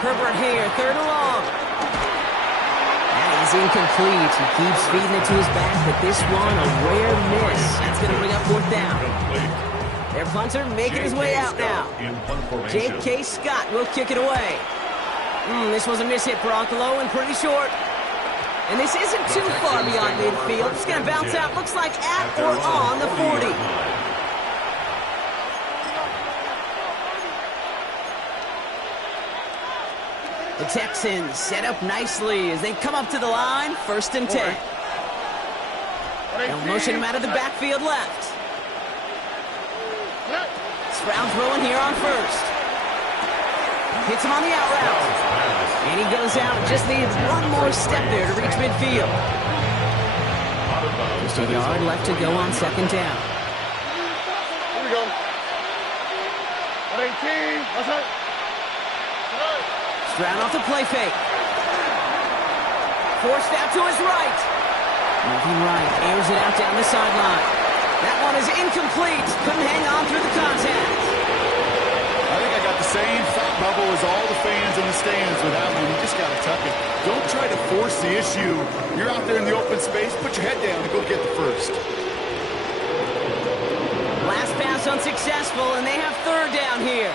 Herbert here, third and long. That is incomplete. He keeps feeding it to his back, but this one, a rare miss. That's going to bring up fourth down. Their punter making his way out now. J.K. Scott will kick it away. This was a miss-hit, Brock, low and pretty short. And this isn't too far beyond midfield. It's going to bounce out, looks like at or on the 40. The Texans set up nicely as they come up to the line, 1st and 10. They'll motion him out of the backfield left. Stroud throwing here on first. Hits him on the out route. And he goes out, just needs one more step there to reach midfield. Just a yard left to go on second down. Here we go. 18. That's right. Stroud off the play fake. Forced out to his right. Moving right, airs it out down the sideline. That one is incomplete. Couldn't hang on through the contact. I think I got the same thought bubble as all the fans in the stands with that one. You just got to tuck it. Don't try to force the issue. You're out there in the open space. Put your head down and go get the first. Last pass unsuccessful, and they have third down here.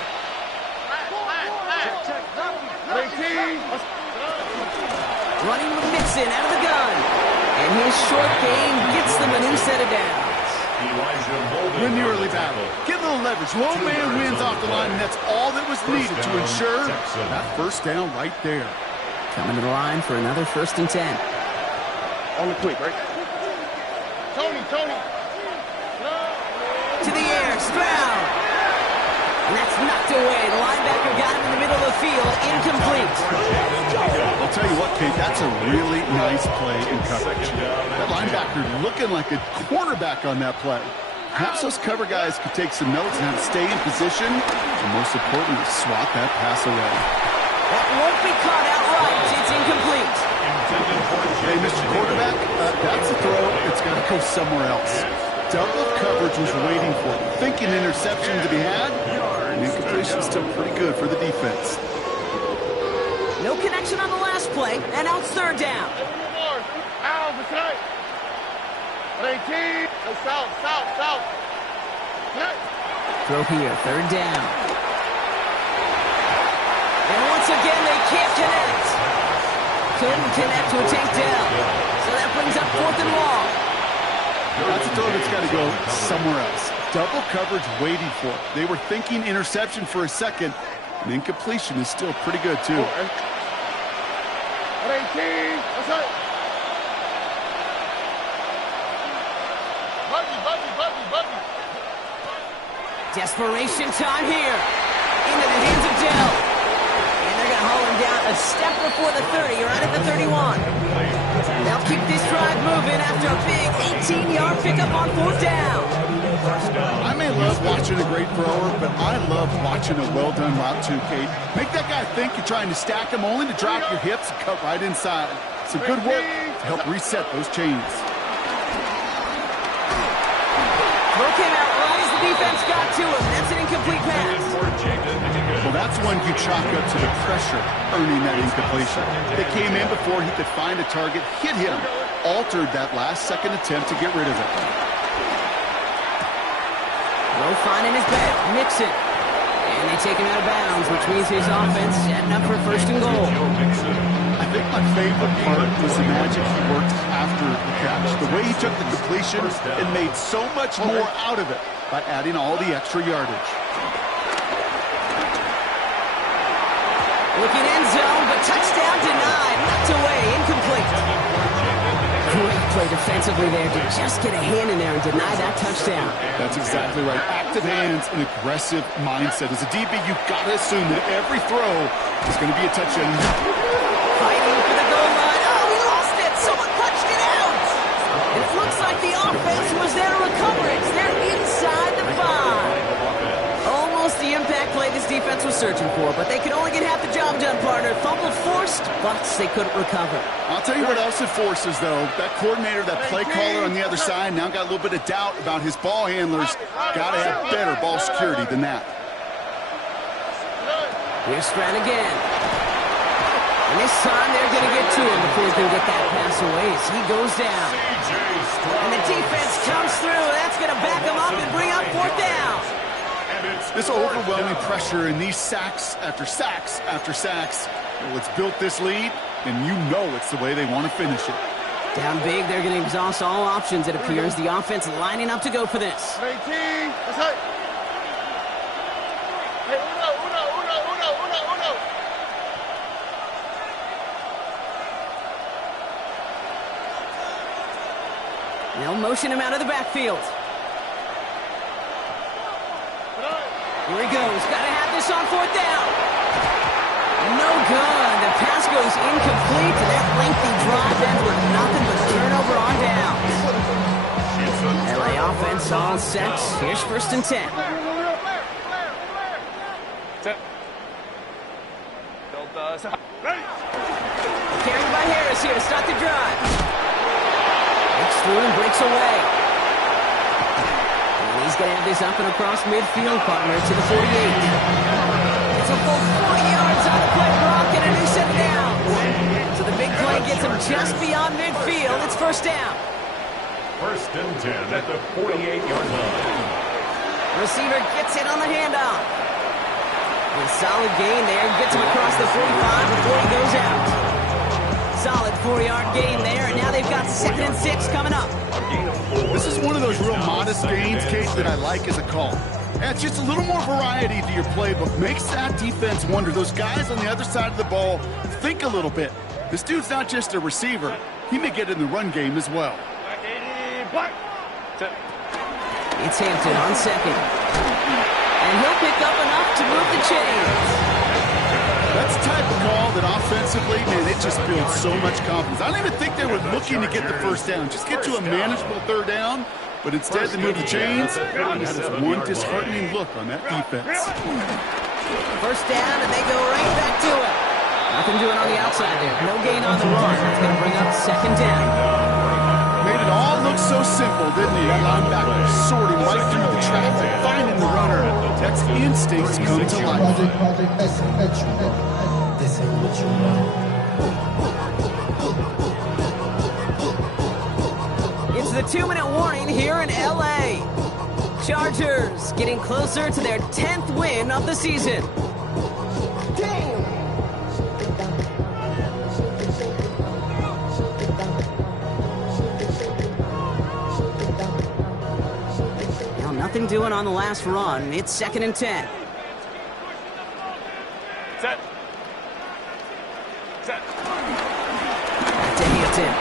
18. Running with Mixon out of the gun. And his short game gets them a new set of downs. Win the early battle. Get a little leverage. Low man wins off the line, and that's all that was needed to ensure that first down right there. Coming to the line for another 1st and 10. On the quick, right? Tony. To the air, Stroud. And that's knocked away. The linebacker got him in the middle of the field. Incomplete. I'll tell you what, Kate, that's a really nice play in coverage. That linebacker looking like a cornerback on that play. Perhaps those cover guys could take some notes and have to stay in position, and most importantly, swat that pass away. That won't be caught outright. It's incomplete. Hey, Mr. Quarterback, that's a throw. It's got to go somewhere else. Double coverage was waiting for it. Thinking interception to be had, and incompletion's still pretty good for the defense. No connection on the last play, and now it's third down. Out, that's right. 18. South. Throw here, third down. And once again, they can't connect. Couldn't connect to a tank down. So that brings up 4th and long. That's a throw that's got to go somewhere else. Double coverage waiting for it. They were thinking interception for a second, and incompletion is still pretty good, too. 18. That's right. Buggy. Desperation time here. Into the hands of Dell. And they're going to haul him down a step before the 30, right at the 31. They'll keep this drive moving after a big 18-yard pickup on 4th down. I may love watching a great thrower, but I love watching a well-done route too, Kate. Make that guy think you're trying to stack him only to drop your hips and cut right inside. Some good work to help reset those chains. Throw came out right as the defense got to him. That's an incomplete pass. Well, that's one you chalk up to the pressure earning that incompletion. They came in before he could find a target, hit him, altered that last-second attempt to get rid of it. Low finding his bail, Mixon. And they take him out of bounds, which means his offense setting up for 1st and goal. I think my favorite part was the magic he worked after the catch. The way he took the completion and made so much more out of it by adding all the extra yardage. Looking end zone, but touchdown denied. Knocked away, incomplete. Great play defensively there to just get a hand in there and deny that touchdown. That's exactly right. Active hands and aggressive mindset. As a DB, you've got to assume that every throw is going to be a touchdown. Fighting for the goal line. Oh, we lost it. Someone punched it out. And it looks like the offense was there to recover it. They're inside the 5. Almost the impact play this defense was searching for, but they could only get half the job done, partner. Fumble forced, but they couldn't recover. I'll tell you what else it forces, though. That coordinator, that play caller on the other side, now got a little bit of doubt about his ball handlers. Got to have better ball security than that. Here's Strand again. And this time they're going to get to him before he can get that pass away as he goes down. And the defense comes through. That's going to back him up and bring up 4th down. This overwhelming pressure and these sacks after sacks after sacks, well, it's built this lead, and you know it's the way they want to finish it. Down big, they're going to exhaust all options, it appears. The offense lining up to go for this. 18. That's right. Hey, uno. They'll motion him out of the backfield. Here he goes. Got to have this on 4th down. No good. The pass goes incomplete, and that lengthy drive ends with nothing but turnover on downs. LA offense all set. Here's 1st and 10. Carried by Harris here to start the drive. Breaks through and breaks away. He's going to have this up and across midfield, partner, to the 48. It's a full 40 yards on the play block and a new set of downs. So the big play gets him just beyond midfield. It's 1st down. 1st and 10 at the 48-yard line. Receiver gets it on the handoff. A solid gain there. Gets him across the 45 before he goes out. Solid 4-yard gain there, and now they've got 2nd and 6 coming up. This is one of those real modest gains, Kate, that I like as a call. Adds just a little more variety to your playbook. Makes that defense wonder. Those guys on the other side of the ball think a little bit. This dude's not just a receiver. He may get in the run game as well. It's Hampton on 2nd. And he'll pick up enough to move the chains. That's the type of call that offensively, man, it just builds so much confidence. I don't even think they were looking to get the 1st down. Just get to a manageable 3rd down, but instead they move the chains. That is one disheartening look on that defense. 1st down, and they go right back to it. Nothing doing on the outside there. No gain on the run. It's going to bring up 2nd down. Made it all look so simple, didn't he? That linebacker sorting right through the traffic, finding the runner. That's instincts come to life. This ain't what you know. It's the 2-minute warning here in LA. Chargers getting closer to their 10th win of the season. Now nothing doing on the last run. It's 2nd and 10. Set. Back to Hampton.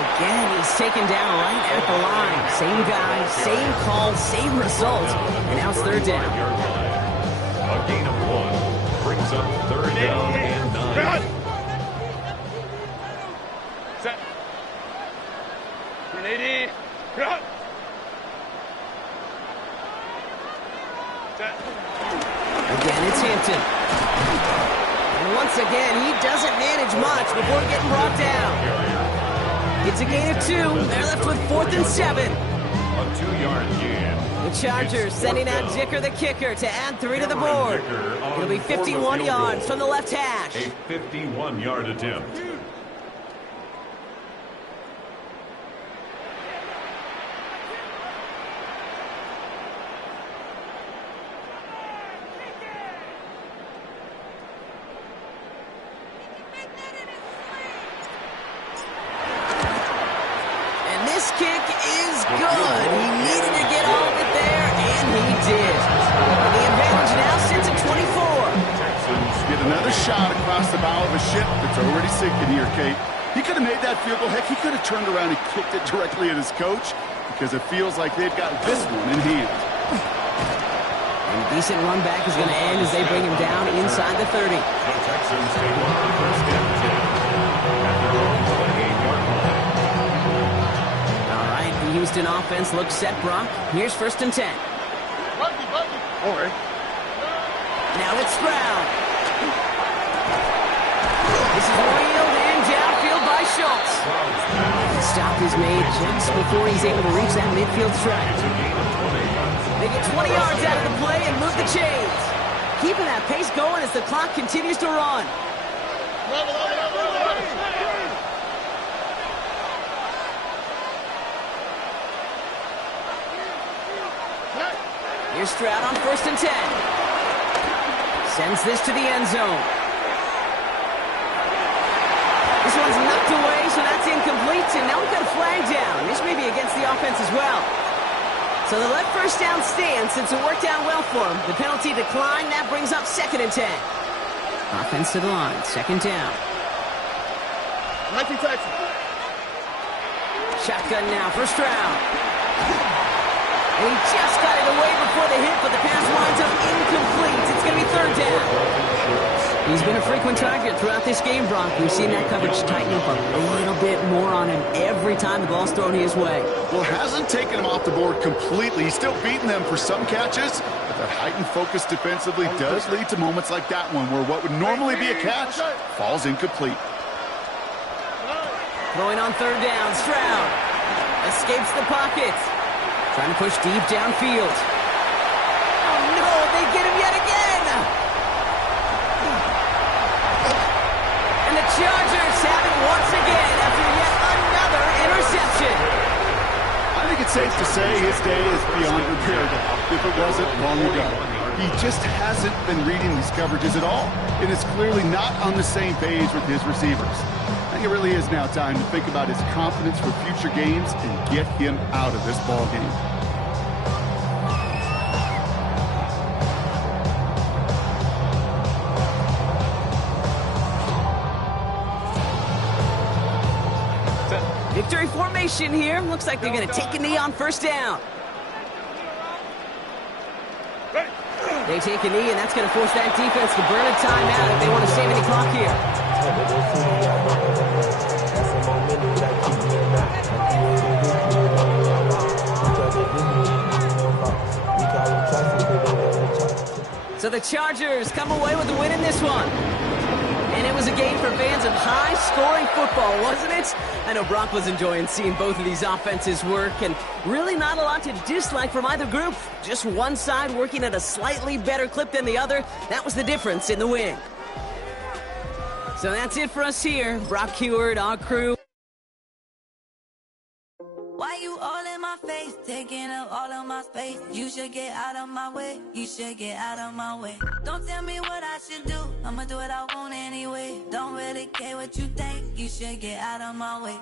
Again, he's taken down right at the line. Same guy, same call, same result. And now it's 3rd down. A gain of 1. brings up 3rd down and 9. Set. 180. Cut. Set. Again, it's Hampton. And once again, he doesn't manage much before getting brought down. It's a gain of 2. They're left with 4th and 7. A 2-yard gain. The Chargers sending out Dicker the kicker to add 3 to the board. It'll be 51 yards from the left hash. A 51-yard attempt. And this kick is good. He needed to get all of it there, and he did. The advantage now sits at 24. Texans get another shot across the bow of a ship that's already sinking here, Kate. He could have made that field goal. Heck, he could have turned around and kicked it directly at his coach because it feels like they've got this one in hand. And decent run back is going to end as they bring him down inside the 30. The Texans take over 1st and 10 at their own 8-yard line. All right, the Houston offense looks set, Brock. Here's 1st and 10. All right. Now it's Stroud. This is wheeled in downfield by Schultz. The stop is made just before he's able to reach that midfield strike. It's a gain of 20. They get 20 yards out of the play and move the chains. Keeping that pace going as the clock continues to run. Here's Stroud on 1st and 10. Sends this to the end zone. This one's knocked away, so that's incomplete. And now we've got a flag down. This may be against the offense as well. So they let 1st down stand since it worked out well for him. The penalty declined. That brings up 2nd and 10. Offense to the line. 2nd down. 19 Texans. Shotgun now for Stroud. And he just got it away before the hit, but the pass winds up incomplete. It's going to be 3rd down. He's been a frequent target throughout this game, Brock. We've seen that coverage tighten up a little bit more on him every time the ball's thrown his way. Well, hasn't taken him off the board completely. He's still beating them for some catches, but that heightened focus defensively does lead to moments like that one where what would normally be a catch falls incomplete. Throwing on 3rd down, Stroud escapes the pocket. Trying to push deep downfield. Oh, no, they get him yet again. And the Chargers have it once again after yet another interception. I think it's safe to say his day is beyond repair. If it wasn't, long ago. He just hasn't been reading these coverages at all, and is clearly not on the same page with his receivers. I think it really is now time to think about his confidence for future games and get him out of this ball game. Victory formation here. Looks like they're going to take a knee on 1st down. They take a knee, and that's going to force that defense to burn a timeout if they want to save any clock here. So the Chargers come away with the win in this one. And it was a game for fans of high-scoring football, wasn't it? I know Brock was enjoying seeing both of these offenses work, and really not a lot to dislike from either group. Just one side working at a slightly better clip than the other. That was the difference in the win. So that's it for us here. Brock Heward, our crew. Why you all in my face, taking up all of my space? You should get out of my way, you should get out of my way. Don't tell me what I should do, I'ma do what I want anyway. Don't really care what you think, you should get out of my way.